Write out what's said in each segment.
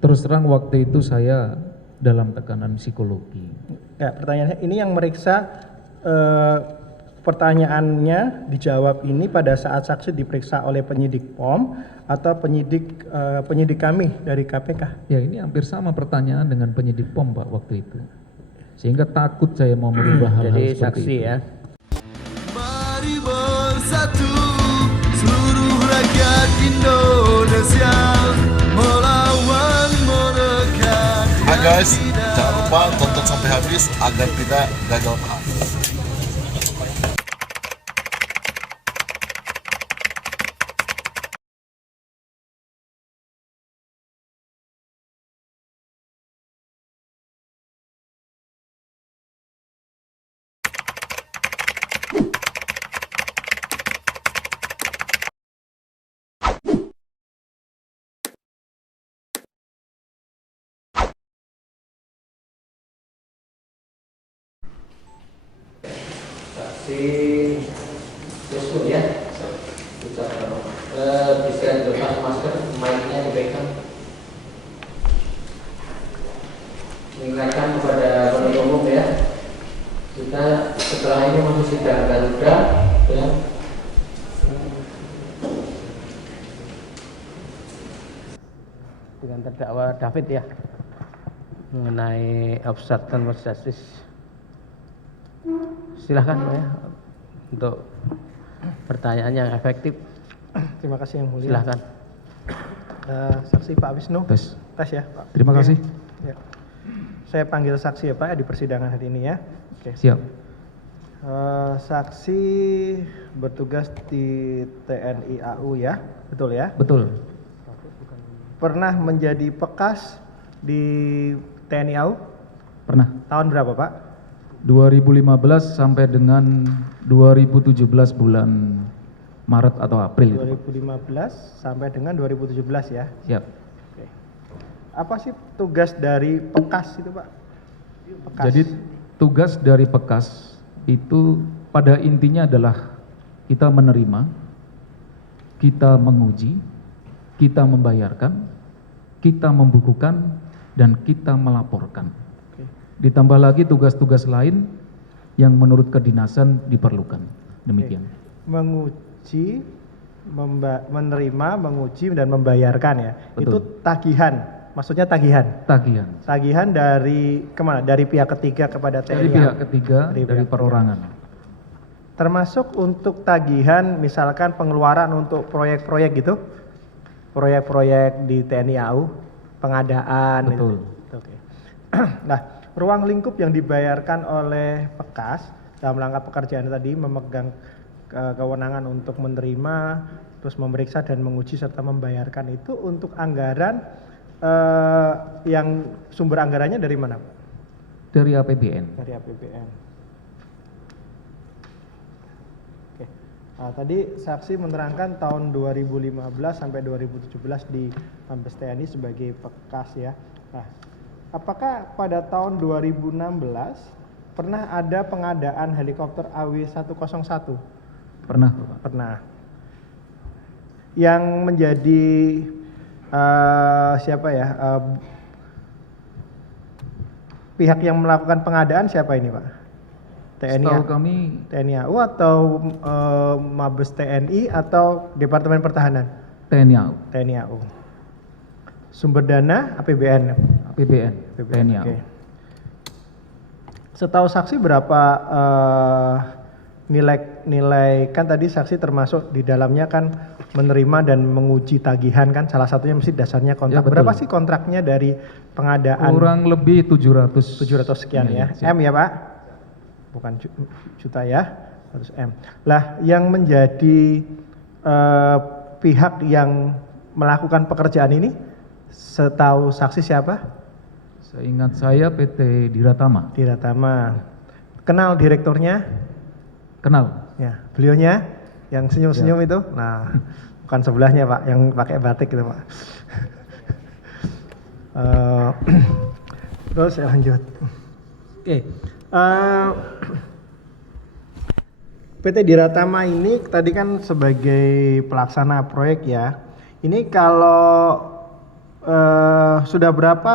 Terus terang waktu itu saya dalam tekanan psikologi. Ya, pertanyaannya ini yang meriksa pertanyaannya dijawab ini pada saat saksi diperiksa oleh penyidik POM atau penyidik kami dari KPK. Ya, ini hampir sama pertanyaan dengan penyidik POM Pak waktu itu. Sehingga takut saya mau merubah hal-hal Jadi seperti saksi itu. ya. Mari bersatu seluruh rakyat Indonesia melawan mereka. Guys, jangan lupa tonton sampai habis agar tidak gagal paham. Saksi Yusuf ya. Bisa dilepas masker, mic-nya dipegang. Mengingatkan kepada penuntut umum ya, kita setelah ini masih sidang Garuda ya. Dengan terdakwa David ya, mengenai obstruction of justice. Silahkan Pak ya, untuk pertanyaan yang efektif. Terima kasih yang mulia. Silahkan. Saksi Pak Wisnu. Tes. Tes ya Pak. Terima kasih. Ya. Saya panggil saksi ya Pak di persidangan hari ini ya. Oke. Siap. Saksi bertugas di TNI AU ya, betul ya? Betul. Pernah menjadi pekas di TNI AU? Pernah. Tahun berapa Pak? 2015 sampai dengan 2017 bulan Maret atau April. 2015 sampai dengan 2017 ya. Siap. Oke. Apa sih tugas dari pekas itu Pak? Pekas. Jadi tugas dari pekas itu pada intinya adalah kita menerima, kita menguji, kita membayarkan, kita membukukan, dan kita melaporkan. Oke. Ditambah lagi tugas-tugas lain yang menurut kedinasan diperlukan. Demikian. Menguji, menerima, menguji, dan membayarkan ya. Betul. Itu tagihan, maksudnya tagihan. Tagihan. Tagihan dari kemana? Dari pihak ketiga kepada TNI. Dari pihak ketiga, Dari dari pihak perorangan. Termasuk untuk tagihan misalkan pengeluaran untuk proyek-proyek gitu, proyek-proyek di TNI AU, pengadaan. Betul. Gitu. Oke. Nah, ruang lingkup yang dibayarkan oleh pekas dalam rangka pekerjaan tadi memegang kewenangan untuk menerima, terus memeriksa dan menguji serta membayarkan itu untuk anggaran yang sumber anggarannya dari mana Pak? Dari APBN. Dari APBN. Oke. Nah, tadi saksi menerangkan tahun 2015 sampai 2017 di Mabes TNI sebagai pekas ya. Nah, apakah pada tahun 2016 pernah ada pengadaan helikopter AW101? Pernah, Pak. Pernah. Yang menjadi siapa ya? Pihak yang melakukan pengadaan siapa ini Pak? TNI, Setahu kami TNI AU atau Mabes TNI atau Departemen Pertahanan? TNI AU. TNI AU. Sumber dana APBN. APBN. TNI AU. Oke. Setahu saksi berapa nilai kan tadi saksi termasuk di dalamnya kan menerima dan menguji tagihan kan salah satunya mesti dasarnya kontrak. Ya, betul. Berapa sih kontraknya dari pengadaan? Kurang lebih 700 sekian ya. siap. M ya Pak? Bukan juta ya, 100 M. Lah yang menjadi pihak yang melakukan pekerjaan ini setahu saksi siapa? Seingat saya PT Diratama. Diratama. Kenal direkturnya? Kenal. Ya, beliaunya yang senyum-senyum Ya. itu. Nah, bukan sebelahnya Pak, yang pakai batik itu Pak. Terus saya lanjut. Oke. PT Diratama ini tadi kan sebagai pelaksana proyek ya. Ini kalau sudah berapa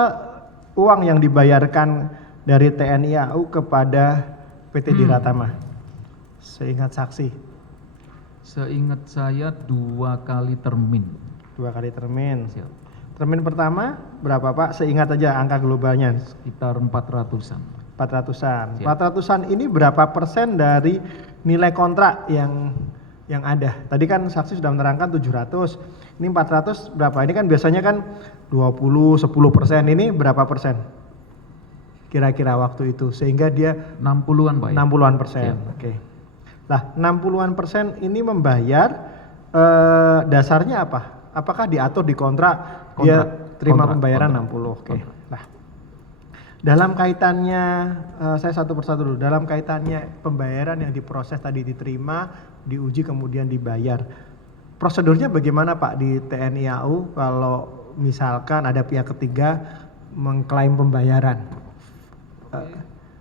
uang yang dibayarkan dari TNI AU kepada PT Diratama? Seingat saksi. Seingat saya 2 kali termin. 2 kali termin. Siap. Termin pertama berapa Pak? Seingat aja angka globalnya. Sekitar 400-an. 400-an. Siap. 400-an ini berapa persen dari nilai kontrak yang ada? Tadi kan saksi sudah menerangkan 700. Ini 400 berapa? Ini kan biasanya kan 20, 10%. Ini berapa persen? Kira-kira waktu itu sehingga dia 60-an Pak ya? 60-an persen. Siap. Oke. Lah 60-an persen ini membayar dasarnya apa? Apakah diatur di kontrak dia terima kontrak, pembayaran kontrak. 60? Oke. Nah, dalam kaitannya saya satu persatu dulu. Dalam kaitannya pembayaran yang diproses tadi diterima, diuji kemudian dibayar. Prosedurnya bagaimana Pak di TNI AU kalau misalkan ada pihak ketiga mengklaim pembayaran?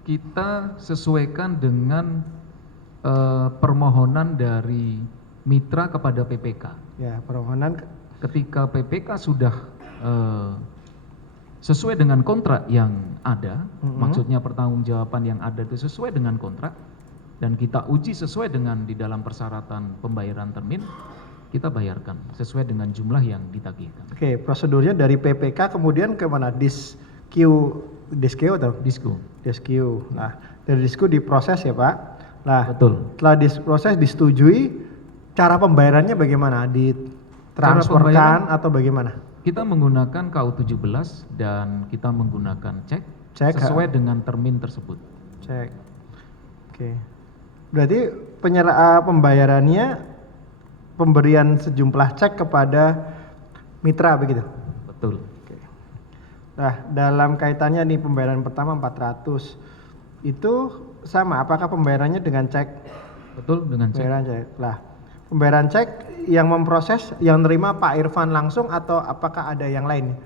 Kita sesuaikan dengan permohonan dari mitra kepada PPK. Ya, permohonan Ketika PPK sudah sesuai dengan kontrak yang ada, maksudnya pertanggungjawaban yang ada itu sesuai dengan kontrak, dan kita uji sesuai dengan di dalam persyaratan pembayaran termin, kita bayarkan sesuai dengan jumlah yang ditagihkan. Oke, prosedurnya dari PPK kemudian ke mana? Diskio atau? Disko. Diskio. Nah, dari Diskio diproses ya Pak. Nah, Betul. setelah diproses disetujui, cara pembayarannya bagaimana? Ditransferkan atau bagaimana? Kita menggunakan KU17 dan kita menggunakan cek sesuai dengan termin tersebut. Cek. Oke. Berarti pembayarannya pemberian sejumlah cek kepada mitra begitu? Betul. Oke. Nah, dalam kaitannya nih pembayaran pertama 400 itu sama, apakah pembayarannya dengan cek? Betul, dengan cek. Pembayaran cek. Lah, pembayaran cek yang memproses, yang nerima Pak Irfan langsung atau apakah ada yang lain?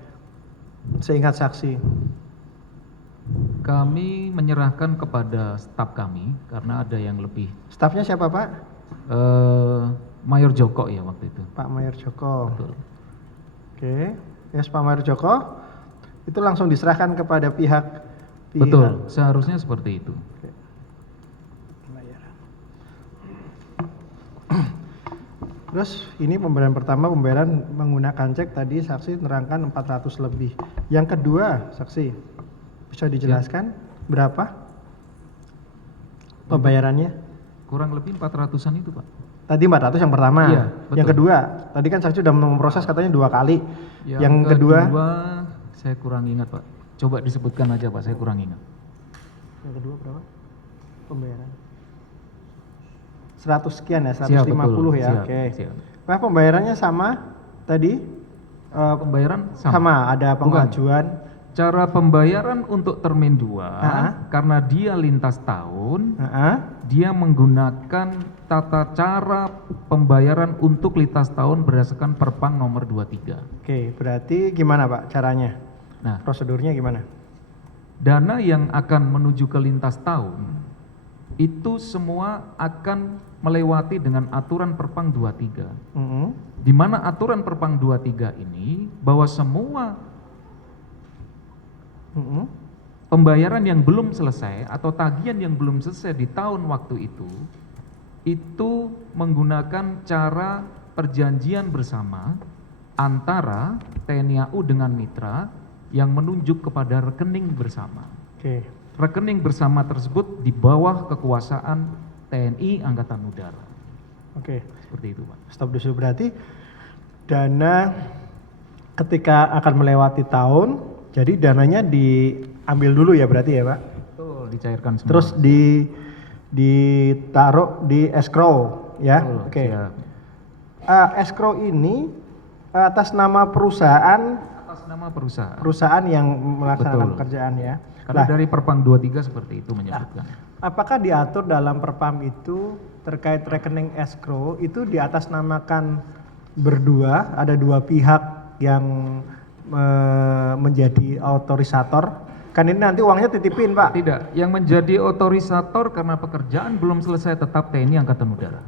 Seingat saksi. Kami menyerahkan kepada staf kami karena ada yang lebih. Stafnya siapa Pak? Mayor Joko ya waktu itu. Pak Mayor Joko. Betul. Oke, yes Pak Mayor Joko. Itu langsung diserahkan kepada pihak. Betul, seharusnya seperti itu. Oke. Pembayaran. Terus ini pembayaran pertama, pembayaran menggunakan cek tadi saksi nerangkan 400 lebih. Yang kedua, saksi bisa dijelaskan berapa pembayarannya? Kurang lebih 400-an itu Pak. Tadi 400 yang pertama. Iya, betul. Yang kedua, tadi kan saksi sudah memproses katanya 2 kali. Yang kedua saya kurang ingat Pak. Coba disebutkan aja Pak, saya kurang ingat. Yang kedua berapa? Pembayaran 100 sekian ya, 150 Siap, betul. ya. Siap, Oke. siap. Nah, pembayarannya sama tadi? Pembayaran Sama, ada pengajuan. Cara pembayaran untuk termin 2 karena dia lintas tahun, dia menggunakan tata cara pembayaran untuk lintas tahun berdasarkan Perpang nomor 23. Oke, berarti gimana Pak caranya? Nah, Prosedurnya gimana? dana yang akan menuju ke lintas tahun itu semua akan melewati dengan aturan Perpang 23. Di mana aturan Perpang 23 ini bahwa semua pembayaran yang belum selesai atau tagihan yang belum selesai di tahun waktu itu menggunakan cara perjanjian bersama antara TNI AU dengan mitra yang menunjuk kepada rekening bersama. Oke. Rekening bersama tersebut di bawah kekuasaan TNI Angkatan Udara. Oke. Seperti itu Pak. Stop dulu, berarti dana ketika akan melewati tahun, jadi dananya diambil dulu ya berarti ya Pak? Betul, dicairkan semua. Terus ditaruh di escrow ya? Betul, Oke. siap. Escrow ini atas nama perusahaan Atas nama perusahaan. perusahaan yang melaksanakan Betul. pekerjaan ya. Karena dari Perpang 23 seperti itu menyebutkan. Apakah diatur dalam Perpam itu terkait rekening escrow itu diatasnamakan berdua, ada 2 pihak yang menjadi autorisator? Kan ini nanti uangnya titipin Pak. Tidak, yang menjadi otorisator karena pekerjaan belum selesai tetap TNI Angkatan Udara.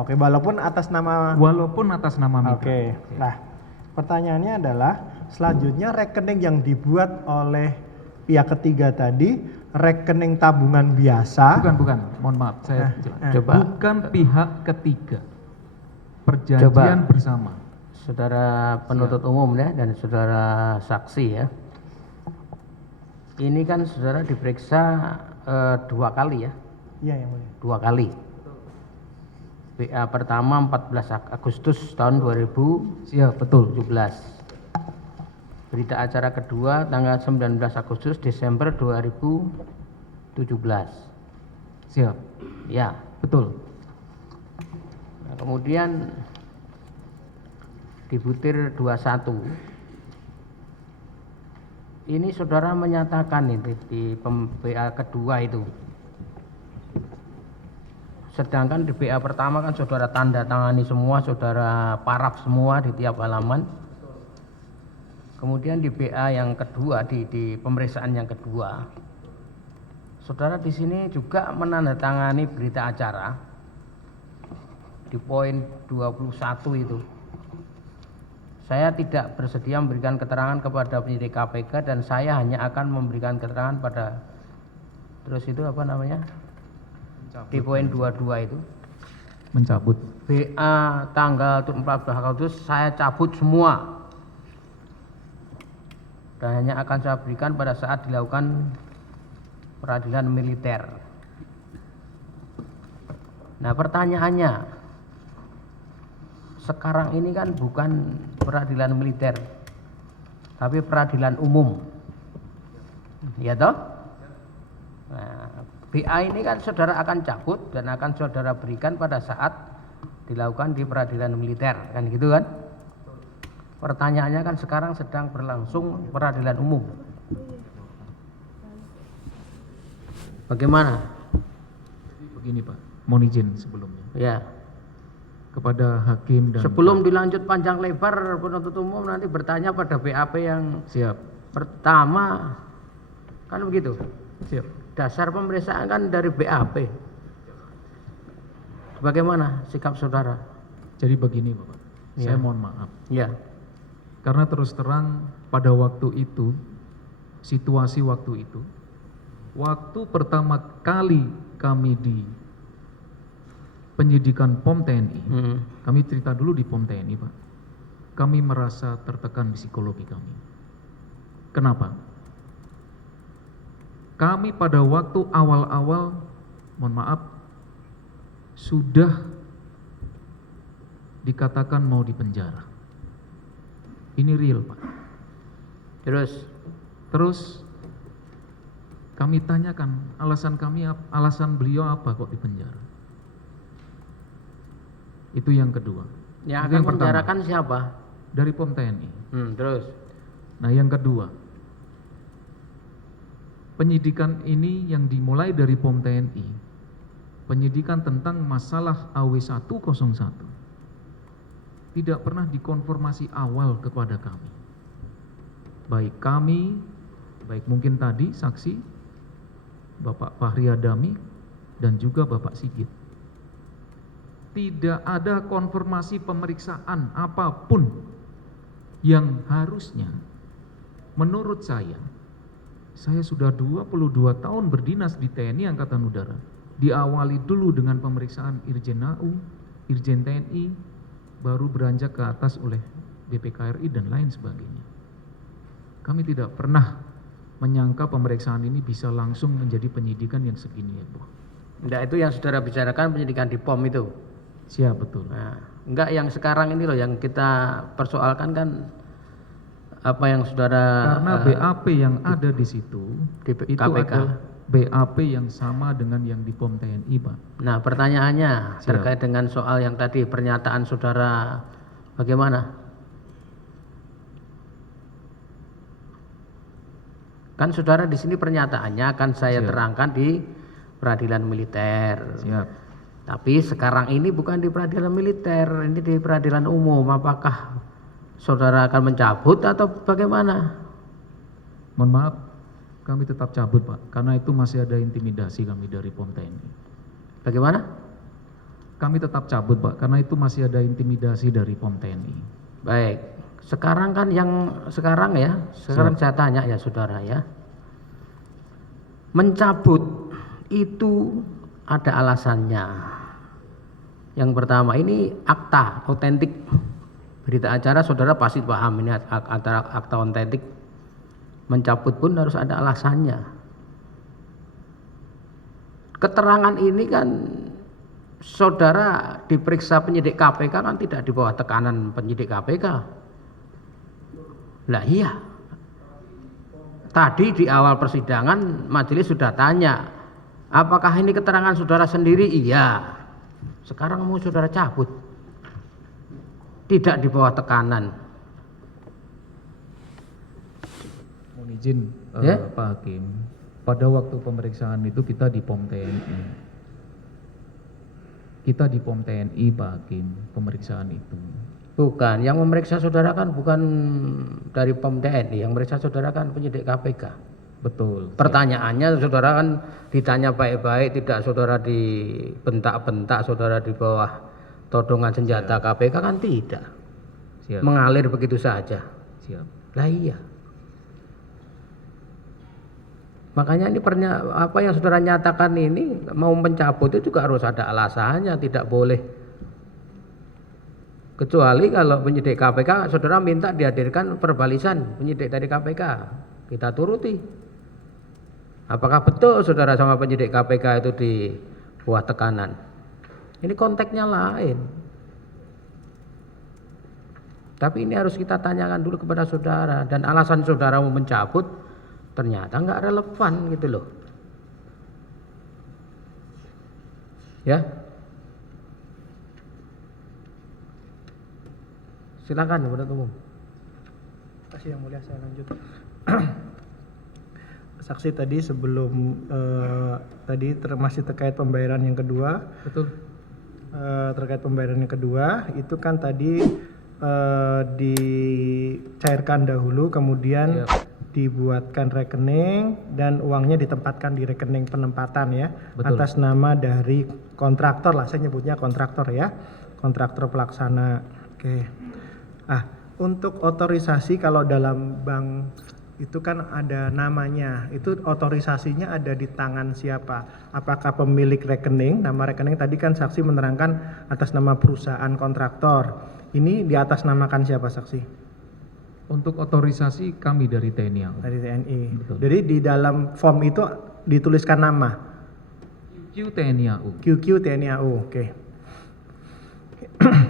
Oke, walaupun atas nama. Walaupun atas nama mitra. Oke. Nah, pertanyaannya adalah selanjutnya rekening yang dibuat oleh pihak ketiga tadi rekening tabungan biasa. Bukan, mohon maaf, saya jelas. Coba. Bukan pihak ketiga. Perjanjian bersama. Saudara penuntut umum ya dan saudara saksi ya. Ini kan saudara diperiksa 2 kali ya. Iya, yang mulia. 2 kali. BA pertama 14 Agustus tahun 2017. Siap, betul. Berita acara kedua tanggal 19 Agustus Desember 2017. Siap, Ya. betul. Nah, kemudian di butir 21 ini saudara menyatakan ini di BA kedua itu, sedangkan di BA pertama kan saudara tanda tangani semua, saudara paraf semua di tiap halaman. Kemudian di BA yang kedua, di pemeriksaan yang kedua, saudara di sini juga menandatangani berita acara di poin 21 itu. Saya tidak bersedia memberikan keterangan kepada penyidik KPK dan saya hanya akan memberikan keterangan pada, terus itu apa namanya? Di poin 22 itu. Mencabut. BA tanggal 14 Agustus saya cabut semua. Dan hanya akan saya berikan pada saat dilakukan peradilan militer. Nah, pertanyaannya, sekarang ini kan bukan peradilan militer, tapi peradilan umum, ya toh? Nah, BA ini kan saudara akan cabut dan akan saudara berikan pada saat dilakukan di peradilan militer, kan gitu kan? Pertanyaannya kan sekarang sedang berlangsung peradilan umum. Bagaimana? Begini Pak, mohon izin sebelumnya. Ya. Kepada hakim dan... Sebelum dilanjut panjang lebar penuntut umum nanti bertanya pada BAP yang Siap. pertama, kan begitu. Siap. Dasar pemeriksaan kan dari BAP. Bagaimana sikap saudara? Jadi begini Bapak, Ya. saya mohon maaf. Ya. Karena terus terang pada waktu itu, situasi waktu itu, waktu pertama kali kami di penyidikan POM TNI, kami cerita dulu di POM TNI Pak, kami merasa tertekan di psikologi kami. Kenapa? Kami pada waktu awal-awal, mohon maaf, sudah dikatakan mau dipenjara. Ini real Pak. Terus kami tanyakan alasan beliau apa kok dipenjara. Itu yang kedua. Yang Itu akan yang pertama. penjarakan siapa? Dari POM TNI. Terus. Nah yang kedua, penyidikan ini yang dimulai dari POM TNI, penyidikan tentang masalah AW101 tidak pernah dikonfirmasi awal kepada kami. Baik mungkin tadi saksi Bapak Fahri Adami dan juga Bapak Sigit. Tidak ada konfirmasi pemeriksaan apapun yang harusnya menurut saya sudah 22 tahun berdinas di TNI Angkatan Udara. Diawali dulu dengan pemeriksaan Irjen AU, Irjen TNI, baru beranjak ke atas oleh BPKRI dan lain sebagainya. Kami tidak pernah menyangka pemeriksaan ini bisa langsung menjadi penyidikan yang segini ya Bu. Enggak, itu yang saudara bicarakan penyidikan di POM itu. Siap, betul. Nah, enggak yang sekarang ini loh yang kita persoalkan kan apa yang saudara Karena BAP yang ada di situ di itu KPK. adalah BAP yang sama dengan yang di POM TNI Pak. Nah, pertanyaannya Siap. terkait dengan soal yang tadi pernyataan saudara bagaimana? Kan saudara di sini pernyataannya akan saya Siap. terangkan di peradilan militer. Siap. Tapi sekarang ini bukan di peradilan militer, ini di peradilan umum. Apakah saudara akan mencabut atau bagaimana? Mohon maaf, kami tetap cabut Pak, karena itu masih ada intimidasi kami dari POM TNI. Bagaimana? Kami tetap cabut Pak, karena itu masih ada intimidasi dari POM TNI. Baik, Sekarang kan sekarang saya tanya ya saudara ya. Mencabut itu ada alasannya. Yang pertama ini akta otentik. Berita acara saudara pasti paham ini antara akta otentik. Mencabut pun harus ada alasannya. Keterangan ini kan saudara diperiksa penyidik KPK kan tidak di bawah tekanan penyidik KPK. Lah iya. Tadi di awal persidangan majelis sudah tanya, apakah ini keterangan saudara sendiri? Iya. Sekarang mau saudara cabut. Tidak di bawah tekanan. Mohon izin Ya? Pak Hakim, pada waktu pemeriksaan itu kita di POM TNI. Kita di POM TNI Pak Hakim, pemeriksaan itu. Bukan, yang memeriksa saudara kan bukan dari POM TNI, yang memeriksa saudara kan penyidik KPK. Betul. Pertanyaannya saudara kan ditanya baik-baik, tidak saudara dibentak-bentak, saudara di bawah todongan senjata KPK kan tidak. Siap. Mengalir begitu saja. Siap. Lah iya. Makanya ini apa yang saudara nyatakan ini mau mencabut itu juga harus ada alasannya, tidak boleh. Kecuali kalau penyidik KPK saudara minta dihadirkan perbalisan penyidik dari KPK, kita turuti. Apakah betul saudara sama penyidik KPK itu di bawah tekanan? Ini konteksnya lain. Tapi ini harus kita tanyakan dulu kepada saudara. Dan alasan saudara mau mencabut ternyata nggak relevan gitu loh. Ya. Silakan penuntut umum. Terima kasih Yang Mulia, saya lanjut. Saksi tadi sebelum masih terkait pembayaran yang kedua. Betul. Terkait pembayaran yang kedua itu kan tadi dicairkan dahulu, kemudian dibuatkan rekening dan uangnya ditempatkan di rekening penempatan ya. Betul. Atas nama dari kontraktor lah, saya nyebutnya kontraktor ya, kontraktor pelaksana. Oke. Untuk otorisasi kalau dalam bank itu kan ada namanya, itu otorisasinya ada di tangan siapa? Apakah pemilik rekening? Nama rekening tadi kan saksi menerangkan atas nama perusahaan kontraktor. Ini di atas namakan siapa saksi? Untuk otorisasi kami dari TNI AU. Dari TNI. Betul. Jadi di dalam form itu dituliskan nama QQ TNI AU. QQ TNI AU. Oke.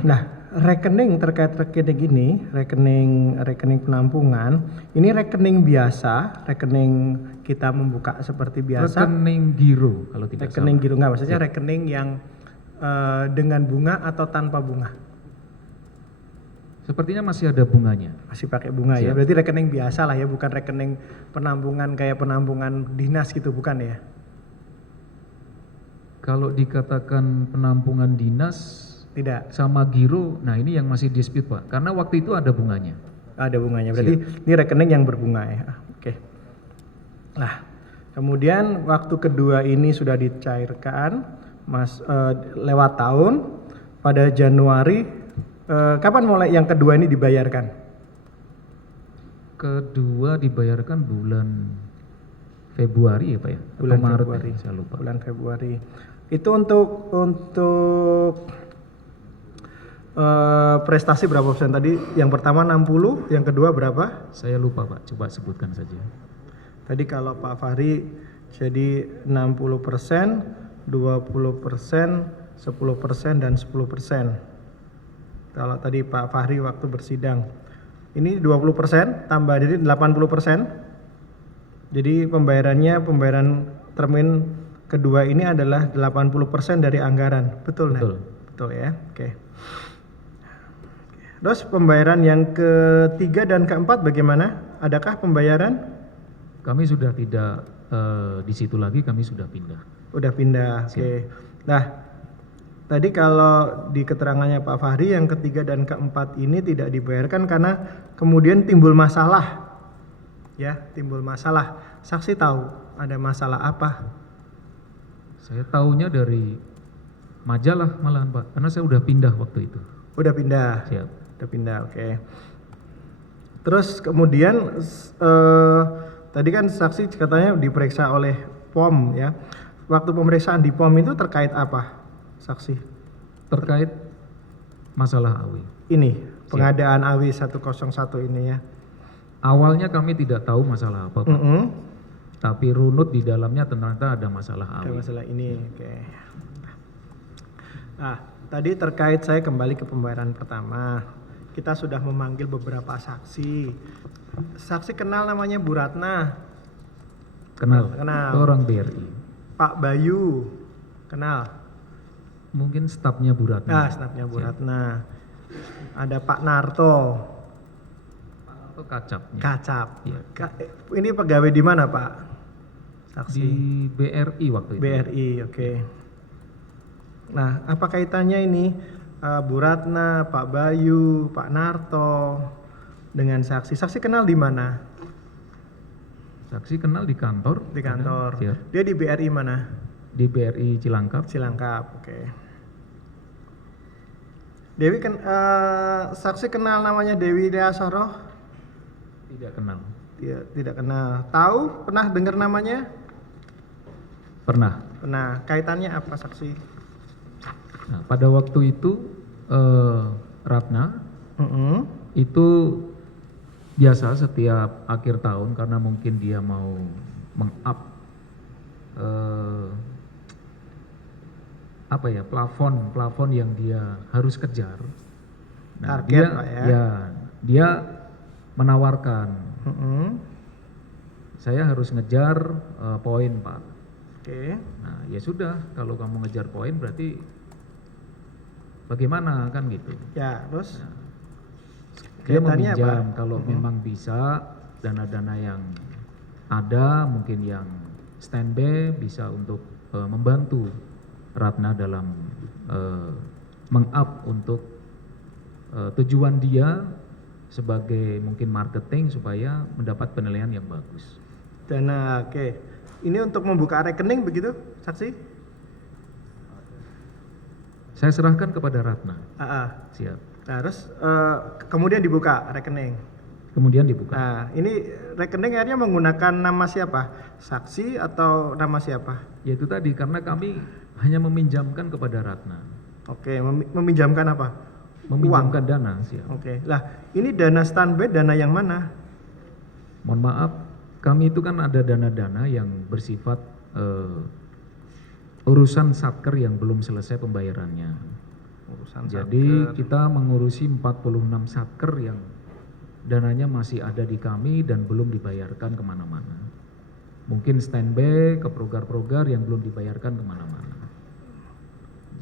Nah, rekening terkait rekening ini, rekening penampungan, ini rekening biasa, rekening kita membuka seperti biasa. Rekening giro kalau tidak Rekening salah. gitu nggak, maksudnya rekening yang dengan bunga atau tanpa bunga? Sepertinya masih ada bunganya. Masih pakai bunga ya. Siap. Berarti rekening biasa lah ya, bukan rekening penampungan kayak penampungan dinas gitu, bukan ya? Kalau dikatakan penampungan dinas Tidak. sama giro, nah ini yang masih dispute Pak, karena waktu itu ada bunganya. Ada bunganya. Berarti ini rekening yang berbunga ya. Oke. Nah, kemudian waktu kedua ini sudah dicairkan, lewat tahun pada Januari. Kapan mulai yang kedua ini dibayarkan? Kedua dibayarkan bulan Februari ya Pak ya? Bulan Atau Maret Februari. ya, saya lupa. Bulan Februari. Itu untuk prestasi berapa persen tadi? Yang pertama 60, yang kedua berapa? Saya lupa Pak, coba sebutkan saja. Tadi kalau Pak Fahri jadi 60%, 20%, 10% dan 10%. Kalau tadi Pak Fahri waktu bersidang. Ini 20% tambah jadi 80%. Jadi pembayaran termin kedua ini adalah 80% dari anggaran. Betul, Betul. Betul ya. Oke. Terus pembayaran yang ketiga dan keempat bagaimana? Adakah pembayaran? Kami sudah tidak di situ lagi, kami sudah pindah. Udah pindah. Oke. Nah, tadi kalau di keterangannya Pak Fahri yang ketiga dan keempat ini tidak dibayarkan karena kemudian timbul masalah. Ya, timbul masalah. Saksi tahu ada masalah apa? Saya tahunya dari majalah malahan Pak, karena saya udah pindah waktu itu. Udah pindah. Siap. Udah pindah, oke. Terus kemudian tadi kan saksi katanya diperiksa oleh POM ya. Waktu pemeriksaan di POM itu terkait apa, saksi? Terkait masalah AW. Ini pengadaan AW 101 ini ya. Awalnya kami tidak tahu masalah apa, Pak. Mm-mm. Tapi runut di dalamnya ternyata ada masalah Ada AW. masalah ini, oke. Nah, tadi terkait saya kembali ke pembayaran pertama. Kita sudah memanggil beberapa saksi. Saksi kenal namanya Bu Ratna, Kenal. Kenal. Itu orang BRI. Pak Bayu, kenal. Mungkin stafnya Bu Ratna. Nah, stafnya Bu Ratna. Ada Pak Narto, Atau kacapnya. Kacap. Iya. Ini pegawai di mana, Pak? Saksi. Di BRI waktu itu. BRI, oke. Nah, apa kaitannya ini Bu Ratna, Pak Bayu, Pak Narto dengan saksi? Saksi kenal di mana? Saksi kenal di kantor. Di kantor. Iya. Dia di BRI mana? Di BRI Cilangkap. Cilangkap, oke. Saksi kenal namanya Dewi Deasaro? Tidak kenal. Tidak kenal. Tahu? Pernah dengar namanya? Pernah. Nah, kaitannya apa, saksi? Nah, pada waktu itu Ratna Mm-mm. itu biasa setiap akhir tahun karena mungkin dia mau meng-up plafon yang dia harus kejar. Nah, Target, Pak, ya? Dia menawarkan, Mm-mm. saya harus ngejar poin, Pak. Oke. Nah, ya sudah, kalau kamu ngejar poin berarti bagaimana kan gitu. Ya, terus? Dia Kaitannya apa? meminjam kalau memang bisa dana-dana yang ada mungkin yang standby bisa untuk membantu Ratna dalam meng-up untuk tujuan dia sebagai mungkin marketing supaya mendapat penilaian yang bagus. Dana, oke. Ini untuk membuka rekening begitu, saksi? Saya serahkan kepada Ratna. Siap. Nah, terus kemudian dibuka rekening. Kemudian dibuka. Nah, ini rekening akhirnya menggunakan nama siapa? Saksi atau nama siapa? Yaitu tadi karena kami hanya meminjamkan kepada Ratna. Oke, meminjamkan apa? Meminjamkan dana, siap. Oke. Lah, ini dana standby, dana yang mana? Mohon maaf, kami itu kan ada dana-dana yang bersifat urusan satker yang belum selesai pembayarannya. Urusan Jadi satker. kita mengurusi 46 satker yang dananya masih ada di kami dan belum dibayarkan kemana-mana. Mungkin standby ke program-program yang belum dibayarkan kemana-mana.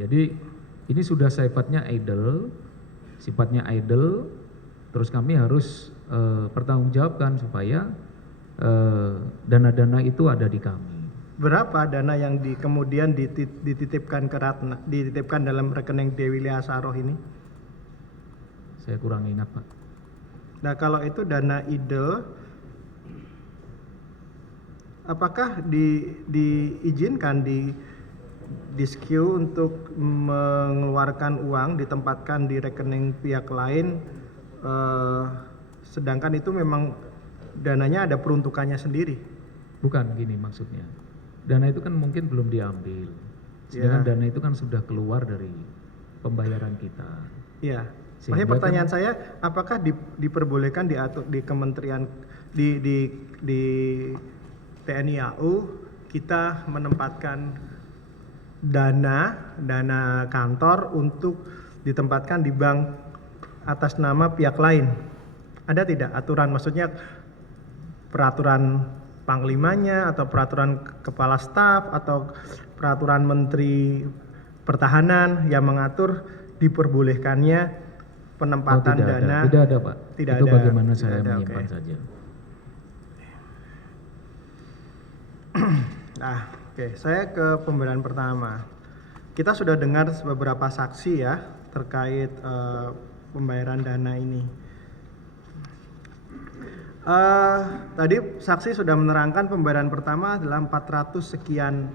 Jadi ini sudah sifatnya idle, terus kami harus pertanggungjawabkan supaya dana-dana itu ada di kami. Berapa dana yang kemudian dititipkan ke Ratna, dititipkan dalam rekening Dewi Leasaroh ini? Saya kurang ingat, Pak. Nah, kalau itu dana idle, apakah diizinkan di diskyu untuk mengeluarkan uang ditempatkan di rekening pihak lain, sedangkan itu memang dananya ada peruntukannya sendiri? Bukan gini maksudnya. Dana itu kan mungkin belum diambil. Sedangkan dana itu kan sudah keluar dari pembayaran kita. Iya. Sehingga Makanya pertanyaan saya, apakah diperbolehkan diatur di kementerian di TNI AU kita menempatkan dana kantor untuk ditempatkan di bank atas nama pihak lain? Ada tidak aturan, maksudnya peraturan panglimanya atau peraturan kepala staf atau peraturan menteri pertahanan yang mengatur diperbolehkannya penempatan dana? Tidak ada, Pak. Tidak itu ada. bagaimana Tidak saya ada, menyimpan oke. saja. Nah, oke, saya ke pembelaan pertama. Kita sudah dengar beberapa saksi ya terkait pembayaran dana ini. Tadi saksi sudah menerangkan pembayaran pertama adalah 400 sekian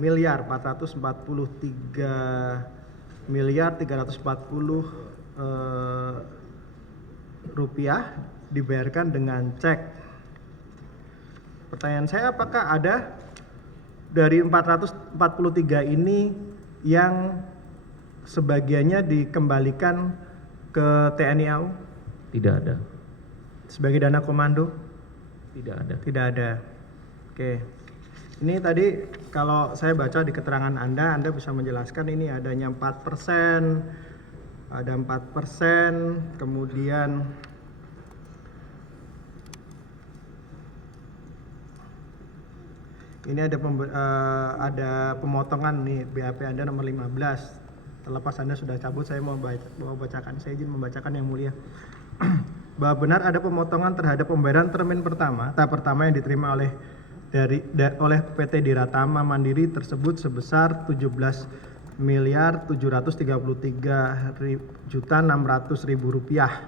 miliar, 443 miliar 340 rupiah dibayarkan dengan cek. Pertanyaan saya, apakah ada dari 443 ini yang sebagiannya dikembalikan ke TNI AU Tidak ada. sebagai dana komando? Tidak ada. Tidak ada. Oke. Ini tadi kalau saya baca di keterangan Anda bisa menjelaskan ini adanya 4%, ada 4%, kemudian ini ada pemotongan nih BAP Anda nomor 15. Terlepas Anda sudah cabut, saya mau bacakan, saya izin membacakan yang mulia. Bahwa benar ada pemotongan terhadap pembayaran termin pertama, tahap pertama yang diterima oleh PT Diratama Mandiri tersebut sebesar 17.733.600.000 rupiah.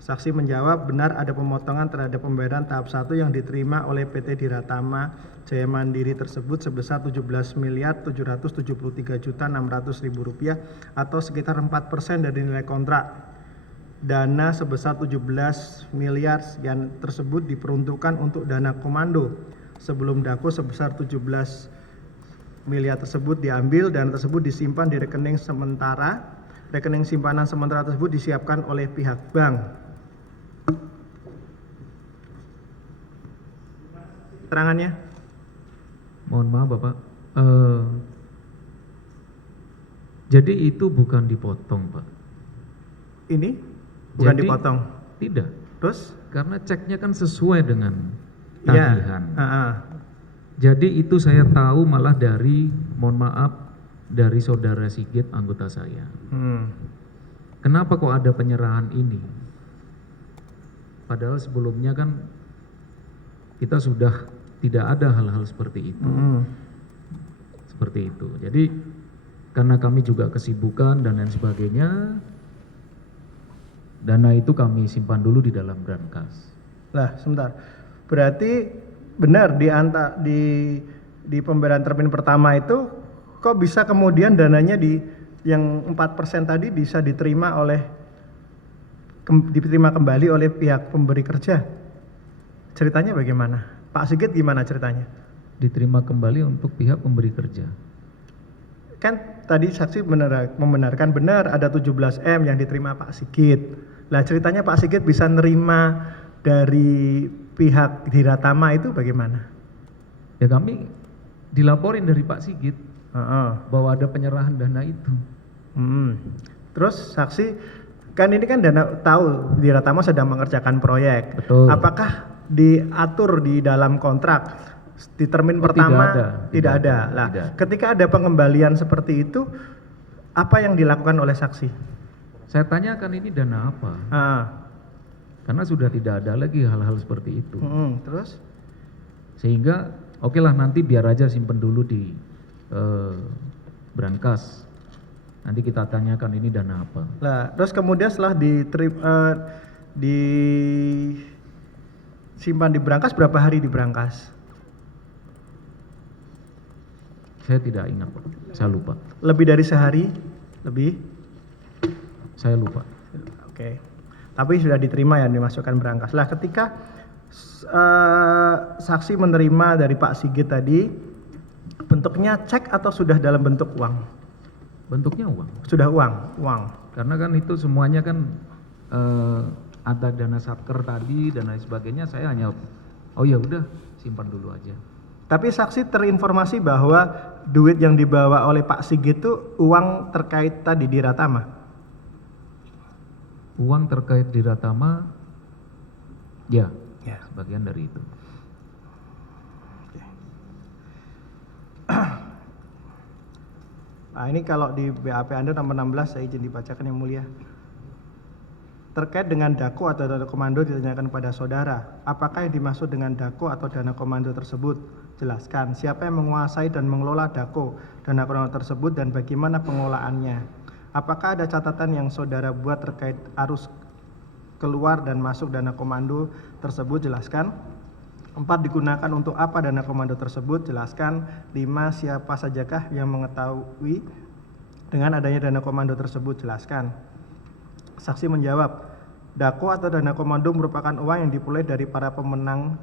Saksi menjawab benar ada pemotongan terhadap pembayaran tahap 1 yang diterima oleh PT Diratama Jaya Mandiri tersebut sebesar 17.773.600.000 rupiah atau sekitar 4% dari nilai kontrak. Dana sebesar 17 miliar yang tersebut diperuntukkan untuk dana komando. Sebelum DAKO sebesar 17 miliar tersebut diambil dan tersebut disimpan di rekening sementara. Rekening simpanan sementara tersebut disiapkan oleh pihak bank. Keterangannya? Mohon maaf Bapak. Jadi itu bukan dipotong Pak. Ini bukan Jadi, dipotong. Tidak. Terus? Karena ceknya kan sesuai dengan Iya. tagihan. Heeh. Jadi itu saya tahu malah dari, mohon maaf, dari saudara Sigit anggota saya. Kenapa kok ada penyerahan ini? Padahal sebelumnya kan kita sudah tidak ada hal-hal seperti itu. Seperti itu. Jadi karena kami juga kesibukan dan lain sebagainya, dana itu kami simpan dulu di dalam brankas. Lah, sebentar. Berarti benar di pembayaran termin pertama itu kok bisa kemudian dananya di yang 4% tadi bisa diterima kembali oleh pihak pemberi kerja? Ceritanya bagaimana? Pak Sigit gimana ceritanya? Diterima kembali untuk pihak pemberi kerja. Kan tadi saksi membenarkan benar ada 17M yang diterima Pak Sigit. Lah ceritanya Pak Sigit bisa nerima dari pihak Diratama itu bagaimana? Ya kami dilaporin dari Pak Sigit bahwa ada penyerahan dana itu. Terus saksi kan ini kan dana tahu Diratama sedang mengerjakan proyek. Betul. Apakah diatur di dalam kontrak di termin pertama? Tidak ada. Lah, ketika ada pengembalian seperti itu, apa yang dilakukan oleh saksi? Saya tanyakan ini dana apa? Karena sudah tidak ada lagi hal-hal seperti itu. Terus? Sehingga oke lah nanti biar aja simpen dulu di brankas. Nanti kita tanyakan ini dana apa. Lah, terus kemudian setelah disimpan di brankas, berapa hari di brankas? Saya tidak ingat Pak, saya lupa. Lebih dari sehari? Lebih? Saya lupa. Oke. Tapi sudah diterima yang dimasukkan brankas. Lah, ketika saksi menerima dari Pak Sigit tadi, bentuknya cek atau sudah dalam bentuk uang? Bentuknya uang. Sudah uang. Karena kan itu semuanya kan ada dana satker tadi dan lain sebagainya. Saya hanya oh ya udah simpan dulu aja. Tapi saksi terinformasi bahwa duit yang dibawa oleh Pak Sigit itu uang terkait tadi Diratama. Uang terkait Diratama, ya, sebagian dari itu. Nah, ini kalau di BAP Anda nomor 16 saya izin dibacakan yang mulia. Terkait dengan DAKO atau dana komando ditanyakan kepada saudara, apakah yang dimaksud dengan DAKO atau dana komando tersebut? Jelaskan siapa yang menguasai dan mengelola DAKO, dana komando tersebut dan bagaimana pengelolaannya. Apakah ada catatan yang saudara buat terkait arus keluar dan masuk dana komando tersebut? Jelaskan. 4. Digunakan untuk apa dana komando tersebut? Jelaskan. 5. Siapa sajakah yang mengetahui dengan adanya dana komando tersebut? Jelaskan. Saksi menjawab, Dako atau dana komando merupakan uang yang diperoleh dari para pemenang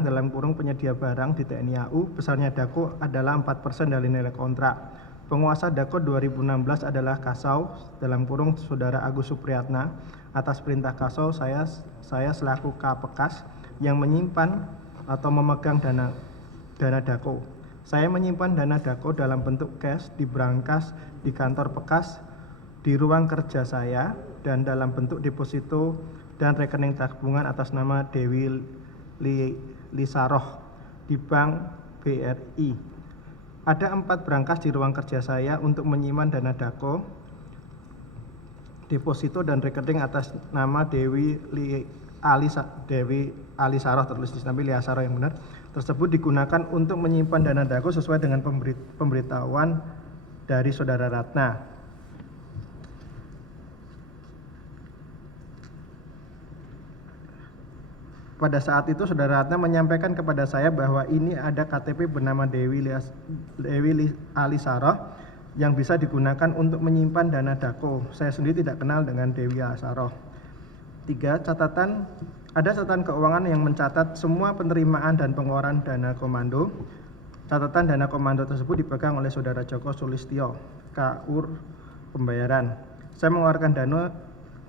dalam kurung penyedia barang di TNI AU. Besarnya Dako adalah 4% dari nilai kontrak. Penguasa Dako 2016 adalah Kasau dalam kurung Saudara Agus Supriyatna. Atas perintah Kasau, saya selaku Kapekas yang menyimpan atau memegang dana Dako. Saya menyimpan dana Dako dalam bentuk cash di brankas di kantor Pekas, di ruang kerja saya, dan dalam bentuk deposito dan rekening tabungan atas nama Dewi Lisaroh di Bank BRI. Ada 4 brankas di ruang kerja saya untuk menyimpan dana Dako, deposito dan rekening atas nama Dewi Alisaroh, tertulis di sini Liasaroh yang benar, tersebut digunakan untuk menyimpan dana Dako sesuai dengan pemberitahuan dari Saudara Ratna. Pada saat itu Saudara Ratna menyampaikan kepada saya bahwa ini ada KTP bernama Dewi Alisaroh yang bisa digunakan untuk menyimpan dana Dako. Saya sendiri tidak kenal dengan Dewi Alisaroh. 3. Ada catatan keuangan yang mencatat semua penerimaan dan pengeluaran dana komando. Catatan dana komando tersebut dipegang oleh Saudara Joko Sulistyo, KUR Pembayaran. Saya mengeluarkan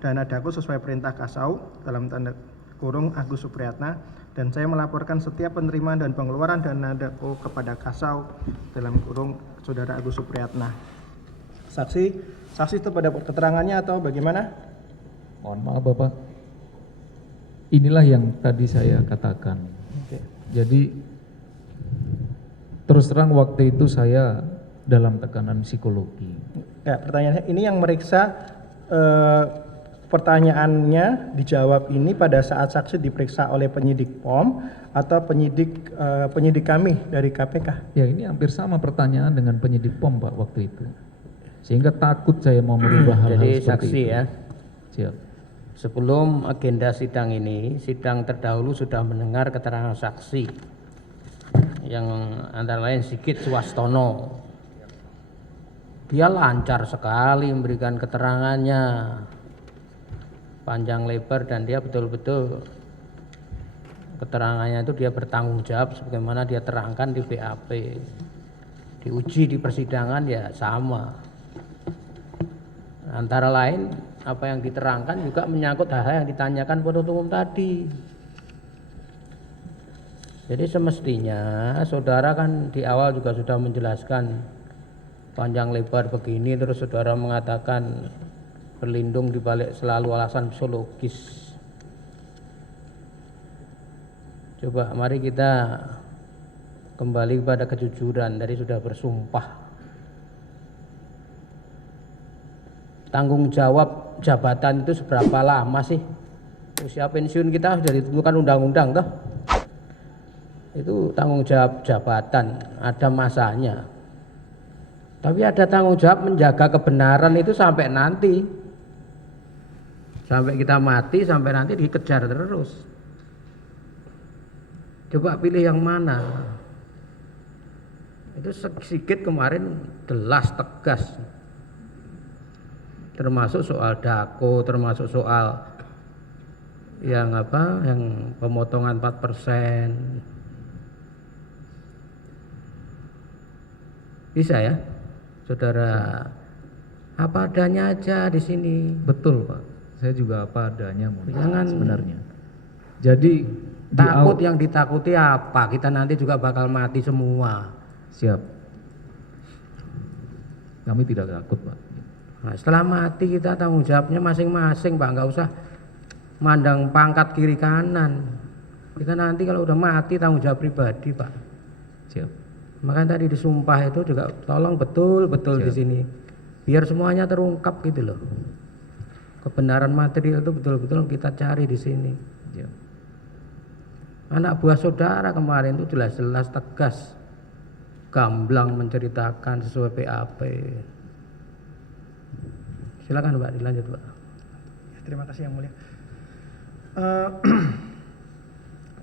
dana Dako sesuai perintah Kasau dalam tanda kurung Agus Supriyatna, dan saya melaporkan setiap penerimaan dan pengeluaran dana Dako kepada Kasau dalam kurung Saudara Agus Supriyatna. Saksi itu pada keterangannya atau bagaimana? Mohon maaf Bapak, inilah yang tadi saya katakan. Oke. Jadi terus terang waktu itu saya dalam tekanan psikologi. Ya, pertanyaannya ini yang meriksa pertanyaannya dijawab ini pada saat saksi diperiksa oleh penyidik POM atau penyidik kami dari KPK? Ya, ini hampir sama pertanyaan dengan penyidik POM Pak waktu itu. Sehingga takut saya mau merubah hal-hal Jadi seperti saksi itu. ya. Siap. Sebelum agenda sidang ini, sidang terdahulu sudah mendengar keterangan saksi yang antara lain Sigit Suwastono. Dia lancar sekali memberikan keterangannya, panjang lebar, dan dia betul-betul keterangannya itu dia bertanggung jawab sebagaimana dia terangkan di BAP. Diuji di persidangan ya sama. Antara lain apa yang diterangkan juga menyangkut hal-hal yang ditanyakan penuntut umum tadi. Jadi semestinya saudara kan di awal juga sudah menjelaskan panjang lebar begini, terus saudara mengatakan berlindung di balik selalu alasan psikologis. Coba mari kita kembali kepada kejujuran. Tadi sudah bersumpah. Tanggung jawab jabatan itu seberapa lama sih? Usia pensiun kita sudah ditentukan undang-undang toh. Itu tanggung jawab jabatan, ada masanya. Tapi ada tanggung jawab menjaga kebenaran itu sampai nanti. Sampai kita mati, sampai nanti dikejar terus. Coba pilih yang mana? Itu Sigit kemarin jelas tegas. Termasuk soal Dako, termasuk soal yang apa? Yang pemotongan 4%. Bisa ya? Saudara, apa adanya aja di sini. Betul Pak, saya juga apa adanya Jangan sebenarnya. Jadi takut, yang ditakuti apa? Kita nanti juga bakal mati semua. Siap. Kami tidak takut Pak. Nah, setelah mati kita tanggung jawabnya masing-masing Pak, nggak usah mandang pangkat kiri kanan. Kita nanti kalau udah mati tanggung jawab pribadi Pak. Siap. Makanya tadi disumpah itu juga tolong betul-betul di sini, biar semuanya terungkap gitu loh. Kebenaran material itu betul-betul kita cari di sini. Siap. Anak buah saudara kemarin itu jelas-jelas tegas, gamblang menceritakan sesuai BAP. Silakan Pak, dilanjut Pak. Terima kasih yang mulia.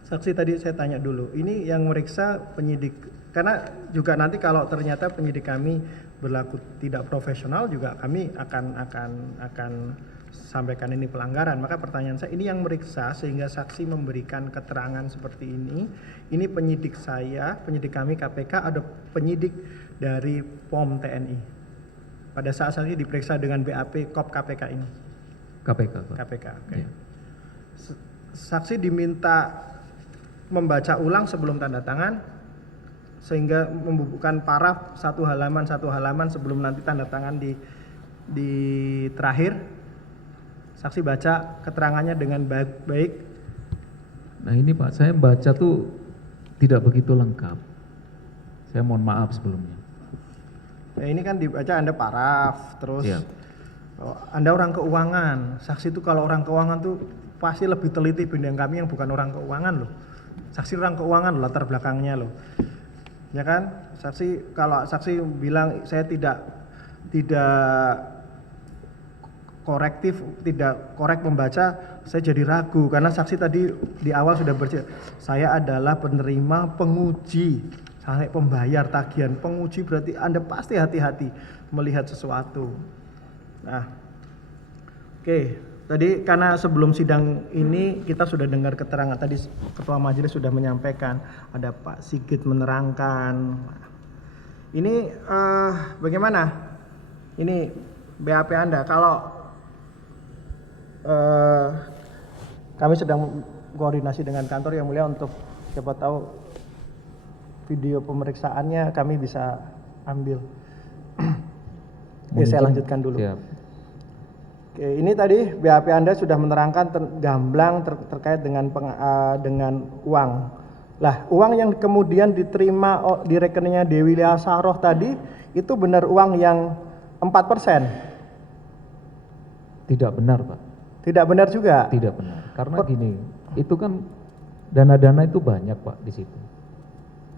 Saksi tadi saya tanya dulu, ini yang meriksa penyidik, karena juga nanti kalau ternyata penyidik kami berlaku tidak profesional juga kami akan sampaikan ini pelanggaran. Maka pertanyaan saya, ini yang meriksa sehingga saksi memberikan keterangan seperti ini penyidik saya, penyidik kami KPK, ada penyidik dari POM TNI pada saat saksi diperiksa dengan BAP KOP KPK ini. KPK, Pak. KPK, oke. Iya. Saksi diminta membaca ulang sebelum tanda tangan sehingga membubuhkan paraf satu halaman sebelum nanti tanda tangan di terakhir. Saksi baca keterangannya dengan baik. Nah ini Pak, saya baca tuh tidak begitu lengkap. Saya mohon maaf sebelumnya. Ya, ini kan dibaca Anda paraf, terus Iya. Anda orang keuangan. Saksi itu kalau orang keuangan tuh pasti lebih teliti dibanding kami yang bukan orang keuangan loh. Saksi orang keuangan loh, latar belakangnya loh. Ya kan? Saksi, kalau saksi bilang saya tidak korek membaca, saya jadi ragu karena saksi tadi di awal sudah bercerita, saya adalah penerima penguji, sampai pembayar tagihan. Penguji berarti Anda pasti hati-hati melihat sesuatu. Nah, oke. Tadi karena sebelum sidang ini kita sudah dengar keterangan, tadi Ketua Majelis sudah menyampaikan, ada Pak Sigit menerangkan. Ini bagaimana? Ini BAP Anda, kalau kami sedang koordinasi dengan kantor yang mulia untuk siapa tahu video pemeriksaannya kami bisa ambil. Oke, saya lanjutkan dulu. Siap. Oke, ini tadi BAP Anda sudah menerangkan gamblang terkait dengan uang. Lah, uang yang kemudian diterima di rekeningnya Dewi Lia Saroh tadi itu benar uang yang 4%? Tidak benar Pak. Tidak benar juga? Tidak benar. Karena gini, itu kan dana-dana itu banyak Pak di situ.